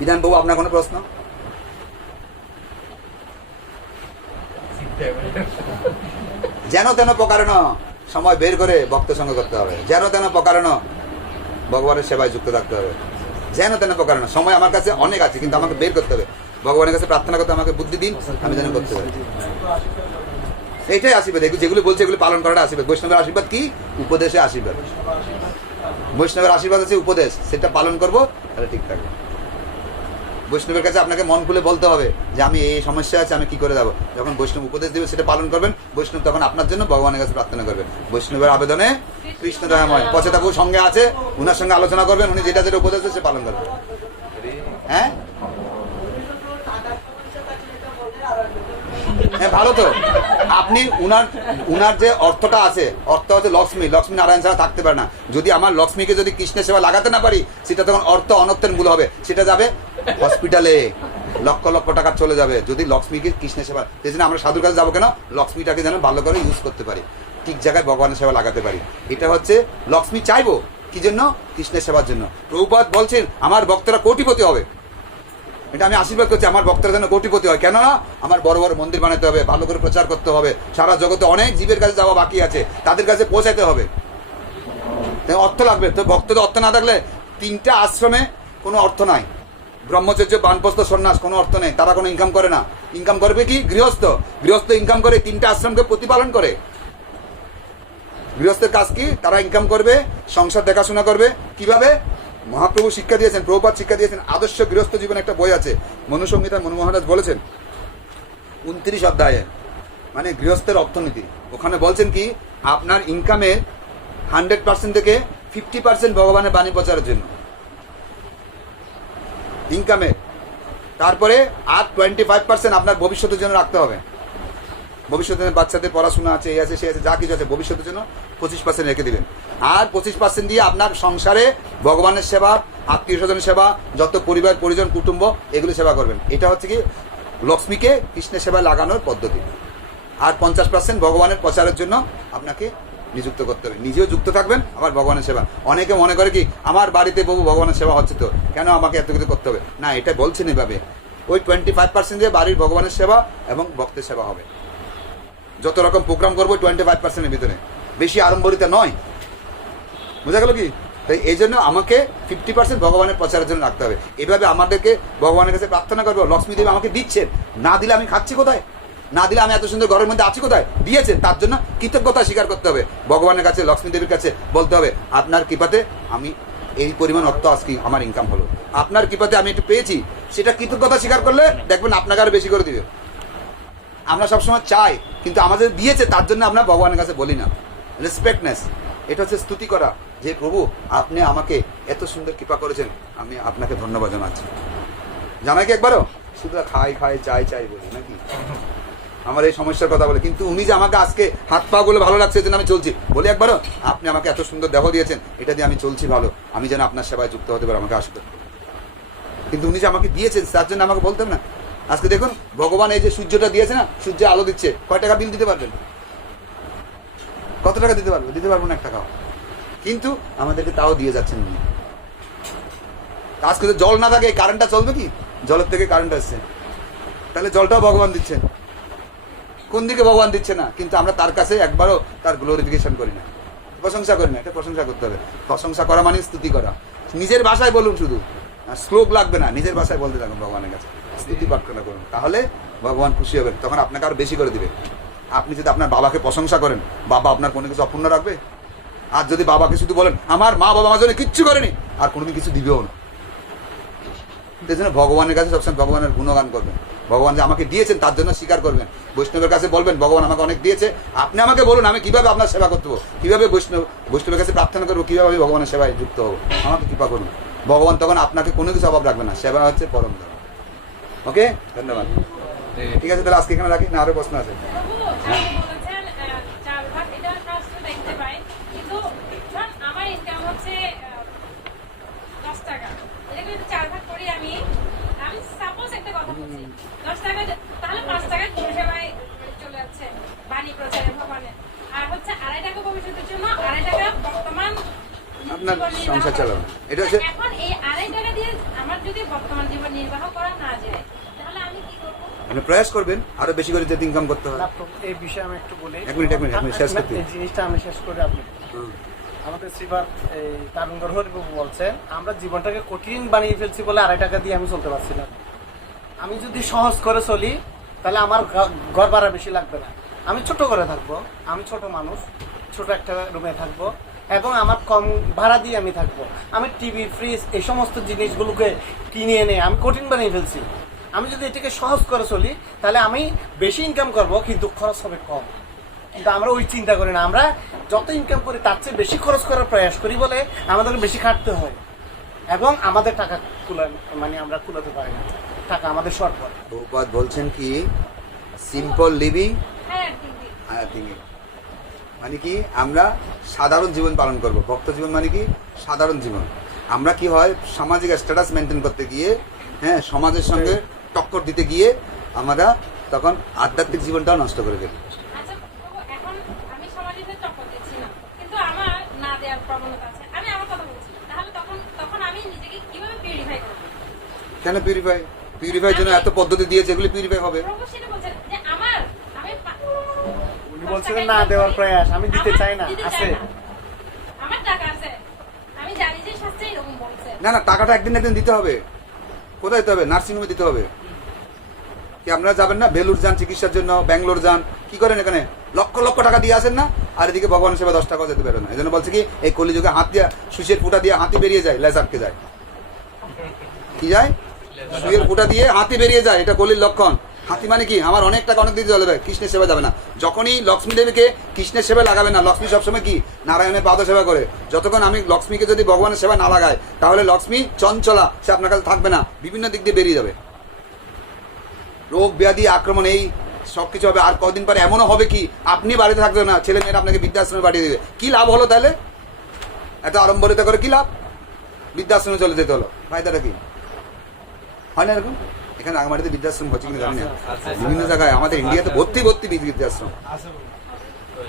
বিধান বাবু, আপনার কোনো প্রশ্ন? যেন তেন প্রকারেণ সময় বের করে ভক্ত সঙ্গ করতে হবে। যেন তেন প্রকারেণ ভগবানের সেবায় যুক্ত থাকতে হবে। যেন তেন প্রকারেণ সময় আমার কাছে অনেক আছে, কিন্তু আমাকে বের করতে হবে। ভগবানের কাছে প্রার্থনা করতে আমাকে বুদ্ধি দিন, আমি যেন করতে পারি। এইটাই আশীর্বাদ। যেগুলো বলছে এগুলো পালন করাটা আশীর্বাদ। বৈষ্ণবের আশীর্বাদ কি? উপদেশে আশীর্বাদ। বৈষ্ণবের আশীর্বাদ আছে উপদেশ, সেটা পালন করবো, তাহলে ঠিক থাকবে। বৈষ্ণবের কাছে আপনাকে মন খুলে বলতে হবে যে আমি এই সমস্যা আছে, আমি কি করে যাবো। যখন বৈষ্ণব উপদেশ দেবে সেটা পালন করবেন, বৈষ্ণব তখন আপনার জন্য ভগবানের কাছে প্রার্থনা করবেন। বৈষ্ণবের আবেদনে কৃষ্ণ দয়াময় পচেতাবু সঙ্গে আছে, উনার সঙ্গে আলোচনা করবেন, উনি যেটা যেটা উপদেশ দেবে সে পালন করবেন। হ্যাঁ হ্যাঁ, ভালো তো। আপনি উনার যে অর্থটা আছে, অর্থ হচ্ছে লক্ষ্মী নারায়ণ ছাড়া থাকতে পারে না। যদি আমার লক্ষ্মীকে যদি কৃষ্ণের সেবা লাগাতে না পারি, সেটা তখন অর্থ অনর্থের মূল হবে, সেটা যাবে হসপিটালে, লক্ষ লক্ষ টাকা চলে যাবে। যদি লক্ষ্মীকে কৃষ্ণের সেবা, সেই জন্য আমরা সাধুর কাছে যাবো কেন, লক্ষ্মীটাকে যেন ভালো করে ইউজ করতে পারি, ঠিক জায়গায় ভগবানের সেবা লাগাতে পারি। এটা হচ্ছে লক্ষ্মী চাইবো কি জন্য, কৃষ্ণের সেবার জন্য। প্রভুপাদ বলছেন আমার ভক্তরা কোটিপতি হবে, এটা আমি আশীর্বাদ করছি, আমার ভক্তরা যেন কোটিপতি হয়। কেননা আমার বড় বড় মন্দির বানাতে হবে, ভালো করে প্রচার করতে হবে, সারা জগতে অনেক জীবের কাছে যাওয়া বাকি আছে, তাদের কাছে পৌঁছাতে হবে, অর্থ লাগবে। তো ভক্তদের অর্থ না থাকলে 3টা আশ্রমে কোনো অর্থ নাই, ব্রহ্মচর্য বানপ্রস্থ সন্ন্যাস কোনো অর্থ নেই, তারা কোনো ইনকাম করে না। ইনকাম করবে কি গৃহস্থ ইনকাম করে 3টা আশ্রমকে প্রতিপালন করে। গৃহস্থের কাজ কি, তারা ইনকাম করবে, সংসার দেখাশোনা করবে। কিভাবে? মহাপ্রভু শিক্ষা দিয়েছেন, প্রভুপাদ শিক্ষা দিয়েছেন। আদর্শ গৃহস্থ জীবন একটা বই আছে, মনুসংহিতা মনু মহারাজ বলেছেন 29 অধ্যায়ে, মানে গৃহস্থের অর্থনীতি। ওখানে বলছেন কি, আপনার ইনকামের 100% থেকে 50% ভগবানের বাণী প্রচারের জন্য ইনকামের, তারপরে আর 25% আপনার ভবিষ্যতের জন্য রাখতে হবে। ভবিষ্যতের বাচ্চাদের পড়াশোনা আছে, এই আছে সে আছে, যা কিছু আছে, ভবিষ্যতের জন্য 25% রেখে দিবেন। আর 25% দিয়ে আপনার সংসারে ভগবানের সেবা, আত্মীয় স্বজনের সেবা, যত পরিবার পরিজন কুটুম্ব এগুলো সেবা করবেন। এটা হচ্ছে কি লক্ষ্মীকে কৃষ্ণের সেবা লাগানোর পদ্ধতি। আর 50% ভগবানের প্রচারের জন্য আপনাকে নিযুক্ত করতে হবে, নিজেও যুক্ত থাকবেন, আবার ভগবানের সেবা। অনেকে মনে করে কি আমার বাড়িতে বহু ভগবানের সেবা হচ্ছে, তো কেন আমাকে এত কিছু করতে হবে না, এটা বলছেন এভাবে। ওই 25% দিয়ে বাড়ির ভগবানের সেবা এবং ভক্তের সেবা হবে। যত রকম প্রোগ্রাম করবো 25%-এর ভিতরে, বেশি আড়ম্বরিতা নয়। বুঝা গেল কি? তাই এই জন্য আমাকে 50% ভগবানের প্রচারের জন্য রাখতে হবে। এভাবে আমাদেরকে ভগবানের কাছে প্রার্থনা করবো, লক্ষ্মী দেবী আমাকে দিচ্ছেন, না দিলে আমি খাচ্ছি কোথায়, না দিলে আমি এত সুন্দর ঘরের মধ্যে আছি কোথায়, দিয়েছেন, তার জন্য কৃতজ্ঞতা স্বীকার করতে হবে। ভগবানের কাছে, লক্ষ্মী দেবীর কাছে বলতে হবে আপনার কৃপাতে আমি এই পরিমাণ অর্থ আজকে আমার ইনকাম হলো, আপনার কৃপাতে আমি একটু পেয়েছি, সেটা কৃতজ্ঞতা স্বীকার করলে দেখবেন আপনাকে আরো বেশি করে দিবে। আমরা সবসময় চাই, কিন্তু আমাদের দিয়েছে তার জন্য আমরা ভগবানের কাছে বলি না। রেসপেক্টনেস, এটা হচ্ছে স্তুতি করা, যে প্রভু আপনি আমাকে এত সুন্দর কৃপা করেছেন, আমি আপনাকে ধন্যবাদ জানাচ্ছি। জানাই কি একবারও? শুধু খাই চাই বলি নাকি, আমার এই সমস্যার কথা বলে, কিন্তু উনি যে আমাকে আজকে হাত পা গুলো ভালো লাগছে যেন আমি চলছি, বলি একবারও আপনি আমাকে এত সুন্দর দেহ দিয়েছেন, এটা দিয়ে আমি চলছি ভালো, আমি যেন আপনার সেবায় যুক্ত হতে পারি, আমাকে আশীর্বাদ করুন। কিন্তু উনি যে আমাকে দিয়েছেন তার জন্য আমাকে বলতেন না। আজকে দেখুন ভগবান এই যে সূর্যটা দিয়েছে না, সূর্য আলো দিচ্ছে, কয় টাকা বিল দিতে পারবেন? কত টাকা দিতে পারবো? দিতে পারবো না 1 টাকাও, কিন্তু আমাদেরকে তাও দিয়ে যাচ্ছেন উনি। আজকে যদি জল না থাকে কারেন্টটা চলবে কি? জলের থেকে কারেন্ট আসছে, তাহলে জলটাও ভগবান দিচ্ছেন। কোন দিকে ভগবান দিচ্ছে না, কিন্তু আমরা তার কাছে একবারও তার গ্লোরিফিকেশন করি না, প্রশংসা করি না। এটা প্রশংসা করতে হবে। প্রশংসা করা মানে স্তুতি করা। নিজের ভাষায় বলুন, শুধু শ্লোক লাগবে না, নিজের ভাষায় বলতে থাকুন ভগবানের কাছে, স্তুতি প্রার্থনা করুন, তাহলে ভগবান খুশি হবেন, তখন আপনাকে আরো বেশি করে দিবে। আপনি যদি আপনার বাবাকে প্রশংসা করেন, বাবা আপনার কোনো কিছু অপূর্ণ রাখবে? আর যদি বাবাকে শুধু বলেন আমার মা বাবা আমার জন্য কিচ্ছু করেনি, আর কোনোদিন কিছু দিবেও না। এই জন্য ভগবানের কাছে সবসময় ভগবানের গুণগান করবেন, ভগবান যে আমাকে দিয়েছেন তার জন্য স্বীকার করবেন। বৈষ্ণবের কাছে বলবেন ভগবান আমাকে অনেক দিয়েছে, আপনি আমাকে বলুন আমি কিভাবে আপনার সেবা করতে হবো, কিভাবে বৈষ্ণবের কাছে প্রার্থনা করবো, কিভাবে আমি ভগবানের সেবায় যুক্ত হবো, আমাকে কৃপা করুন। ভগবান তখন আপনাকে কোনো কিছু অভাব রাখবে না, সেবা হচ্ছে পরম ধর্ম। ওকে, ধন্যবাদ। ঠিক আছে, তাহলে আজকে এখানে রাখি, না আরো প্রশ্ন আছে? আপনার সংসার চালানো, এটা হচ্ছে এখন এই 2.5 টাকা দিয়ে আমার যদি বর্তমান জীবন নির্বাহ করা না যায়, তাহলে আমি কি করব? মানে প্রয়াস করবেন আরো বেশি করে যেতে ইনকাম করতে হয়। এই বিষয়ে আমি একটু বলি। এক মিনিট আমি শেষ করতে, এই জিনিসটা আমি শেষ করে আপনি আমাদের শ্রীবাদ এই তারুণগর হরিবাবু বলছেন আমরা জীবনটাকে কঠিন বানিয়ে ফেলছি বলে 2.5 টাকা দিয়ে আমি চলতে পারছি না। আমি যদি সহজ করে চলি তাহলে আমার ঘর ভাড়া বেশি লাগবে না, আমি ছোট করে থাকবো, আমি ছোট মানুষ, ছোট একটা রুমে থাকবো, এবং আমার কম ভাড়া দিয়ে আমি থাকবো। আমি টিভি, ফ্রিজ এই সমস্ত জিনিসগুলোকে কিনে এনে আমি কঠিন বানিয়ে ফেলছি। আমি যদি এটাকে সহজ করে চলি তাহলে আমি বেশি ইনকাম করব, কিন্তু খরচ হবে কম। কিন্তু আমরা ওই চিন্তা করি না, আমরা যত ইনকাম করি তার চেয়ে বেশি খরচ করার প্রয়াস করি বলে আমাদেরকে বেশি খাটতে হয় এবং আমাদের টাকা আমরা কুলাতে পারি না, টাকা আমাদের শর্ট পড়ে। বহুপাত বলছেন কি সিম্পল লিভিং হ্যাঁ দিদি হায়ার থিঙ্কিং, মানে কি আমরা সাধারণ জীবন পালন করব। ভক্ত জীবন মানে কি সাধারণ জীবন। আমরা কি হয় সামাজিক স্ট্যাটাস মেনটেন করতে গিয়ে, হ্যাঁ, সমাজের সঙ্গে টক্কর দিতে গিয়ে আমরা তখন আধ্যাত্মিক জীবনটাও নষ্ট করে ফেলি। আচ্ছা বাবু, এখন আমি সমাজে টক্কর দিচ্ছি না, কিন্তু আমার না দেওয়ার প্রবণতা আছে। আমি আমার কথা বলছি, তাহলে তখন আমি নিজেকে কিভাবে পিউরিফাই করব? কেন পিউরিফাই জন্য এত পদ্ধতি দিয়েছে, এগুলি পিউরিফাই হবে। প্রভু সেটা বলছেন যে আমি উনি বলছেন না দেওয়ার প্রয়াস, আমি দিতে চাই না। আছে আমার টাকা আছে, আমি জানি যে শাস্ত্রে এরকম বলছে। না টাকাটা একদিন দিতে হবে। কোথায় দিতে হবে? নার্সিংহোমে দিতে হবে। কি আপনারা যাবেন না বেলুর যান চিকিৎসার জন্য, ব্যাঙ্গালোর যান, কি করেন এখানে লক্ষ লক্ষ টাকা দিয়ে আসেন না, আর এদিকে ভগবানের সেবা 10 টাকাও যেতে পারে না। এই জন্য বলছে কি এই কলিযুগে হাত দিয়ে সুচের ফুটা দিয়ে হাতি বেরিয়ে যায়, লেজ আটকে যায়। কি যায়? সুয়ের ফুটা দিয়ে হাতি বেরিয়ে যায়, এটা কলির লক্ষণ। হাতি মানে কি আমার অনেক টাকা অনেক দিতে চলে যায়, কৃষ্ণের সেবা যাবে না। যখনই লক্ষ্মী দেবীকে কৃষ্ণের সেবা লাগাবে না, লক্ষ্মী সবসময় কি নারায়ণের পাদ সেবা করে। যতক্ষণ আমি লক্ষ্মীকে যদি ভগবানের সেবা না লাগাই, তাহলে লক্ষ্মী চঞ্চলা, সে আপনার কাছে থাকবে না, বিভিন্ন দিক দিয়ে বেরিয়ে যাবে। রোগ ব্যাধি আক্রমণ এই সব কিছু হবে। আর কদিন পরে এমনও হবে কি আপনি বাড়িতে থাকবে না, ছেলে মেয়েরা আপনাকে বৃদ্ধাশ্রমে পাঠিয়ে দেবে। কি লাভ হলো তাহলে? এত আড়ম্বরিত করে কি লাভ? বৃদ্ধাশ্রমে চলে যেতে হলো, ফায়দাটা কি? হয় না এরকম? এখানে রাঙামাটিতে বৃদ্ধাশ্রম হচ্ছে কিনা জানি না, বিভিন্ন জায়গায় আমাদের ইন্ডিয়াতে ভর্তি বৃদ্ধাশ্রম,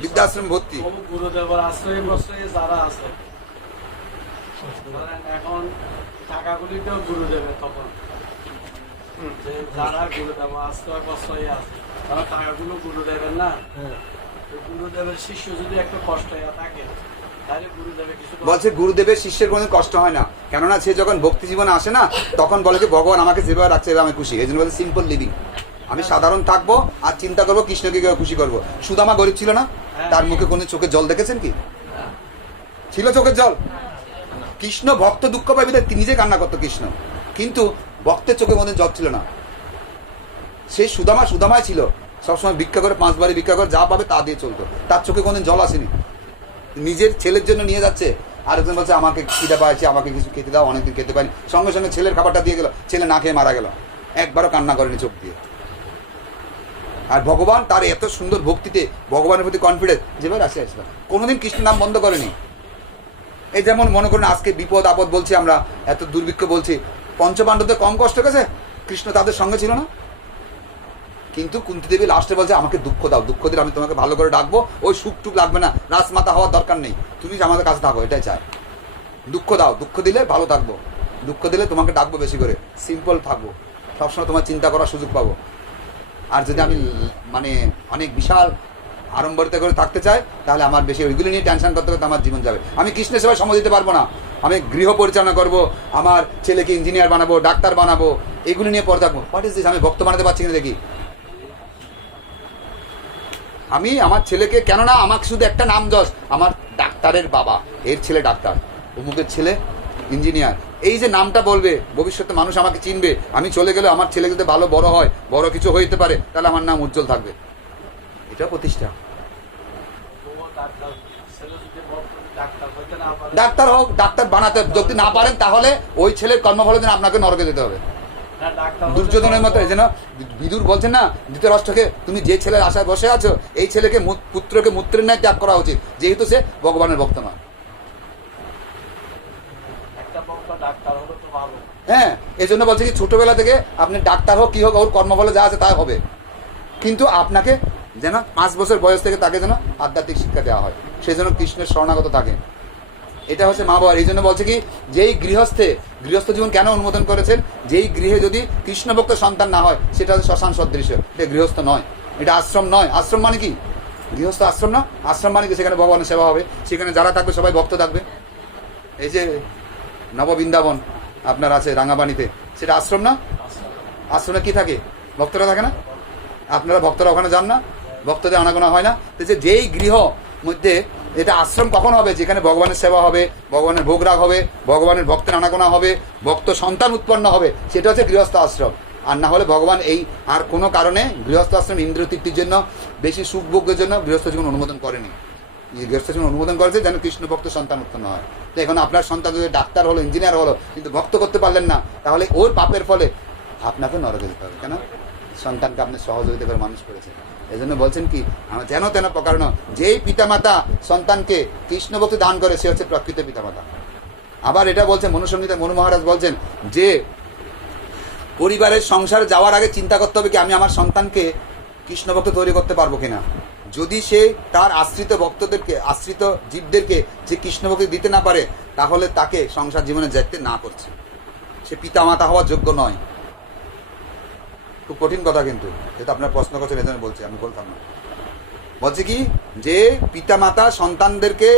বৃদ্ধাশ্রম ভর্তি। গুরুদেবের আশ্রয়ে প্রশ্রয়ে যারা আছে, এখন টাকাগুলিতেও গুরুদেবের তখন যে যারা গুরুদেব আশ্রয় প্রশ্রয়ে আছে, তারা টাকাগুলো গুরুদেবের না। গুরুদেবের শিষ্য যদি একটু কষ্ট হয়ে থাকে, তাহলে গুরুদেবের কিছু বলছে গুরুদেবের শিষ্যের কোনো কষ্ট হয় না, কেননা সে যখন ভক্তি জীবনে আসে না, তখন বলে কি ভগবান আমাকে যেভাবে রাখছে এভাবে আমি খুশি। এই জন্য বলে সিম্পল লিভিং। আমি সাধারণ থাকবো আর চিন্তা করবো কৃষ্ণকে কিভাবে খুশি করবো। সুদামা গরিব ছিল না, তার মুখে কোনো চোখের জল দেখেছেন কি? ছিল চোখের জল? কৃষ্ণ ভক্ত দুঃখ পাইবে তিনি নিজে কান্না করতো কৃষ্ণ, কিন্তু ভক্তের চোখে মধ্যে জল ছিল না। সেই সুদামাই ছিল, সবসময় ভিক্ষা করে, 5 বারে ভিক্ষা করে, যা পাবে তা দিয়ে চলতো, তার চোখে কোনদিন জল আসেনি। নিজের ছেলের জন্য নিয়ে যাচ্ছে, আরেকজন বলছে আমাকে খিদে পাইছে, আমাকে কিছু খেতে দাও, অনেকদিন খেতে পারিনি, সঙ্গে সঙ্গে ছেলের খাবারটা দিয়ে গেল, ছেলে না খেয়ে মারা গেল, একবারও কান্না করেনি চোখ দিয়ে। আর ভগবান তার এত সুন্দর ভক্তিতে, ভগবানের প্রতি কনফিডেন্স, যেভাবে আসে কোনোদিন কৃষ্ণ নাম বন্ধ করেনি। এই যেমন মনে করুন আজকে বিপদ আপদ বলছি, আমরা এত দুর্ভিক্ষ বলছি, পঞ্চপাণ্ডবদের কম কষ্ট গেছে, কৃষ্ণ তাদের সঙ্গে ছিল না? কিন্তু কুন্তী দেবী লাস্টে বলছে আমাকে দুঃখ দাও, দুঃখ দিলে আমি তোমাকে ভালো করে ডাকবো, ওই সুখটুক লাগবে না, রাজমাতা হওয়ার দরকার নেই, তুমি আমাদের কাছে থাকো, এটাই চাই। দুঃখ দাও, দুঃখ দিলে ভালো থাকবো, দুঃখ দিলে তোমাকে ডাকবো বেশি করে, সিম্পল থাকবো, সবসময় তোমার চিন্তা করার সুযোগ পাবো। আর যদি আমি অনেক বিশাল আড়ম্বরিত করে থাকতে চাই, তাহলে আমার বেশি ওইগুলো নিয়ে টেনশন করতে করতে আমার জীবন যাবে। আমি কৃষ্ণের সেবায় সময় দিতে পারবো না, আমি গৃহ পরিচালনা করবো, আমার ছেলেকে ইঞ্জিনিয়ার বানাবো, ডাক্তার বানাবো, এগুলো নিয়ে পড়ে থাকবো। What is this? আমি ভক্ত বানাতে পারছি না দেখি। আমি আমার ছেলেকে, কেননা আমাকে শুধু একটা নাম যশ, আমার ডাক্তারের বাবা, এর ছেলে ডাক্তার, অমুকের ছেলে ইঞ্জিনিয়ার, এই যে নামটা বলবে, ভবিষ্যতে মানুষ আমাকে চিনবে। আমি চলে গেলে আমার ছেলে যদি ভালো বড় হয়, বড় কিছু হইতে পারে, তাহলে আমার নাম উজ্জ্বল থাকবে, এটা প্রতিষ্ঠা। ডাক্তার হোক, ডাক্তার বানাতে যদি না পারেন, তাহলে ওই ছেলের কর্মফলের জন্য আপনাকে নরকে যেতে হবে। দুর্যোধনের মতো, এই জন্য বিদুর বলছেন না ধৃতরাষ্ট্রকে, তুমি যে ছেলের আশায় বসে আছো, এই ছেলেকে পুত্রকে মূত্রের ন্যায় ত্যাগ করা উচিত, যেহেতু সে ভগবানের ভক্ত নয়। হ্যাঁ, এই জন্য বলছে কি ছোটবেলা থেকে আপনি ডাক্তার হোক কি হোক, ওর কর্মফলে যা আছে তা হবে, কিন্তু আপনাকে যেন 5 বছর বয়স থেকে তাকে যেন আধ্যাত্মিক শিক্ষা দেওয়া হয়, সেই জন্য কৃষ্ণের শরণাগত থাকে। এটা হচ্ছে মা বাবার। এই জন্য বলছে কি, যেই গৃহস্থ জীবন কেন অনুমোদন করেছেন, যেই গৃহে যদি কৃষ্ণভক্ত সন্তান না হয়, সেটা হচ্ছে শ্মশান সদৃশ্য, এটা গৃহস্থ নয়, এটা আশ্রম নয়। আশ্রম মানে কি? গৃহস্থ আশ্রম না, আশ্রম মানে কি সেখানে ভগবানের সেবা হবে, সেখানে যারা থাকবে সবাই ভক্ত থাকবে। এই যে নববৃন্দাবন আপনার আছে রাঙাবাণীতে, সেটা আশ্রম না? আশ্রমে কি থাকে? ভক্তরা থাকে না? আপনারা ভক্তরা ওখানে যান না? ভক্তদের আনাগোনা হয় না? যেই গৃহ মধ্যে এটা আশ্রম কখন হবে? যেখানে ভগবানের সেবা হবে, ভগবানের ভোগরাগ হবে, ভগবানের ভক্তের আনাগোনা হবে, ভক্ত সন্তান উৎপন্ন হবে, সেটা হচ্ছে গৃহস্থ আশ্রম। আর না হলে ভগবান এই আর কোনো কারণে গৃহস্থ আশ্রম ইন্দ্রিয় তৃপ্তির জন্য, বেশি সুখ ভোগের জন্য গৃহস্থ জীবন অনুমোদন করেনি। গৃহস্থ জীবন অনুমোদন করেছে যেন কৃষ্ণ ভক্ত সন্তান উৎপন্ন হয়। তো এখন আপনার সন্তান যদি ডাক্তার হলো, ইঞ্জিনিয়ার হলো, কিন্তু ভক্ত করতে পারলেন না, তাহলে ওর পাপের ফলে আপনাকে নরকে যেতে হবে। কেন? সন্তানকে আপনি সহযোগিতা করে মানুষ করেছেন। এই জন্য বলছেন কি, আমরা যেন তেন প্রকার যেই পিতামাতা সন্তানকে কৃষ্ণ ভক্তি দান করে সে হচ্ছে প্রকৃত পিতামাতা। আবার এটা বলছেন মনুসংহিতা, মনু মহারাজ বলছেন যে পরিবারের সংসারে যাওয়ার আগে চিন্তা করতে হবে কি আমি আমার সন্তানকে কৃষ্ণ ভক্ত তৈরি করতে পারবো কিনা। যদি সে তার আশ্রিত ভক্তদেরকে, আশ্রিত জীবদেরকে যে কৃষ্ণ ভক্তি দিতে না পারে, তাহলে তাকে সংসার জীবনে যেতে না করছে, সে পিতামাতা হওয়ার যোগ্য নয়। খুব কঠিন কথা, কিন্তু যেটা আপনার প্রশ্ন করছেন এজন্য বলছি, আমি বলতাম না। বলছে কি যে পিতামাতা সন্তানদেরকে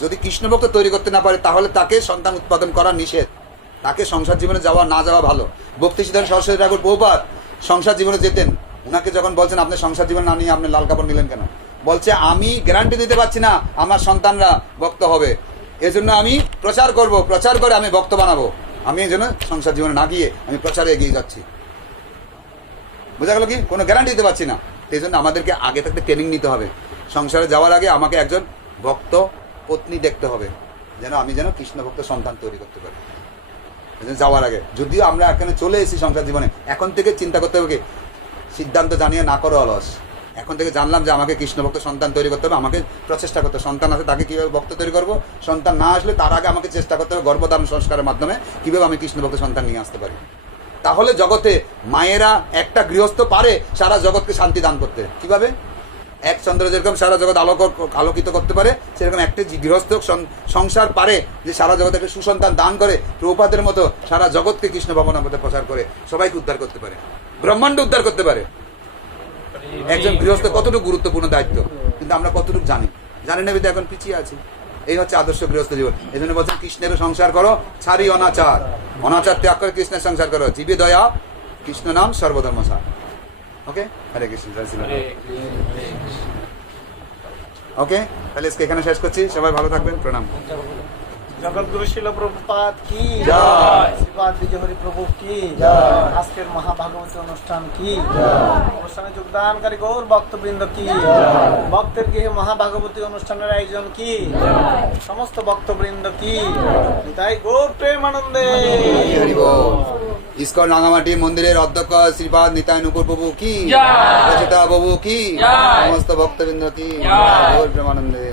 যদি কৃষ্ণ ভক্ত তৈরি করতে না পারে, তাহলে তাকে সন্তান উৎপাদন করা নিষেধ, তাকে সংসার জীবনে যাওয়া না যাওয়া ভালো। ভক্তি সিদ্ধান্ত সরস্বতী ঠাকুর বহুবার সংসার জীবনে যেতেন। উনাকে যখন বলছেন আপনি সংসার জীবন না নিয়ে আপনি লাল কাপড় নিলেন কেন, বলছে আমি গ্যারান্টি দিতে পারছি না আমার সন্তানরা ভক্ত হবে, এজন্য আমি প্রচার করব, প্রচার করে আমি ভক্ত বানাবো। আমি এই জন্য সংসার জীবনে না গিয়ে আমি প্রচারে এগিয়ে যাচ্ছি। বোঝা গেল কি? কোনো গ্যারান্টি দিতে পারছি না। এই জন্য আমাদেরকে আগে থাকতে ট্রেনিং নিতে হবে। সংসারে যাওয়ার আগে আমাকে একজন ভক্ত পত্নী দেখতে হবে, যেন আমি যেন কৃষ্ণ ভক্ত সন্তান তৈরি করতে পারি। যাওয়ার আগে যদিও আমরা এখানে চলে এসেছি সংসার জীবনে, এখন থেকে চিন্তা করতে হবে কি সিদ্ধান্ত জানিয়ে না করো অলস। এখন থেকে জানলাম যে আমাকে কৃষ্ণ ভক্ত সন্তান তৈরি করতে হবে, আমাকে প্রচেষ্টা করতে হবে। সন্তান আছে তাকে কীভাবে ভক্ত তৈরি করবো, সন্তান না আসলে তার আগে আমাকে চেষ্টা করতে হবে গর্ভধারণ সংস্কারের মাধ্যমে কীভাবে আমি কৃষ্ণ ভক্ত সন্তান নিয়ে আসতে পারি। তাহলে জগতে মায়েরা, একটা গৃহস্থ পারে সারা জগৎকে শান্তি দান করতে। কিভাবে? এক চন্দ্র যেরকম সারা জগৎ আলোকিত করতে পারে, সেরকম একটি গৃহস্থ সংসার পারে যে সারা জগৎ একটা সুসন্তান দান করে প্রভুপাদের মতো সারা জগৎকে কৃষ্ণ ভাবনার মধ্যে প্রচার করে সবাইকে উদ্ধার করতে পারে, ব্রহ্মাণ্ড উদ্ধার করতে পারে। একজন গৃহস্থ কতটুকু গুরুত্বপূর্ণ দায়িত্ব, কিন্তু আমরা কতটুকু জানি না, বিধে এখন পিছিয়ে আছি। এই হচ্ছে আদর্শ গৃহস্থ জীবন। এই জন্য বলছেন কৃষ্ণের সংসার করো, ছাড়ি অনাচার, অনাচার ত্যাগ করে কৃষ্ণের সংসার করো, জীবে দয়া কৃষ্ণ নাম সর্বধর্ম সার। ওকে, হরে কৃষ্ণ। ওকে, তাহলে এখানে শেষ করছি। সবাই ভালো থাকবেন, প্রণাম। জগৎগুরু শিল প্রভুপাদ কি জয়, শ্রীপাদ বিজয়হরি প্রভু কি জয়, আজকের মহাভাগবতী অনুষ্ঠান কি জয়, অনুষ্ঠানে যোগদানকারী গৌর ভক্তবৃন্দ কি জয়, ভক্তের গৃহে মহাভাগবতী অনুষ্ঠানের আয়োজন কি জয়, সমস্ত ভক্তবৃন্দ কি জয়, তাই গৌর প্রেমানন্দে। ইস্কন রাঙামাটি মন্দিরের অধ্যক্ষ শ্রীপাদ নিতাই নুপুর প্রভু কি, রচিতা প্রভু কি, সমস্ত ভক্তবৃন্দ কি, গৌর প্রেমানন্দে।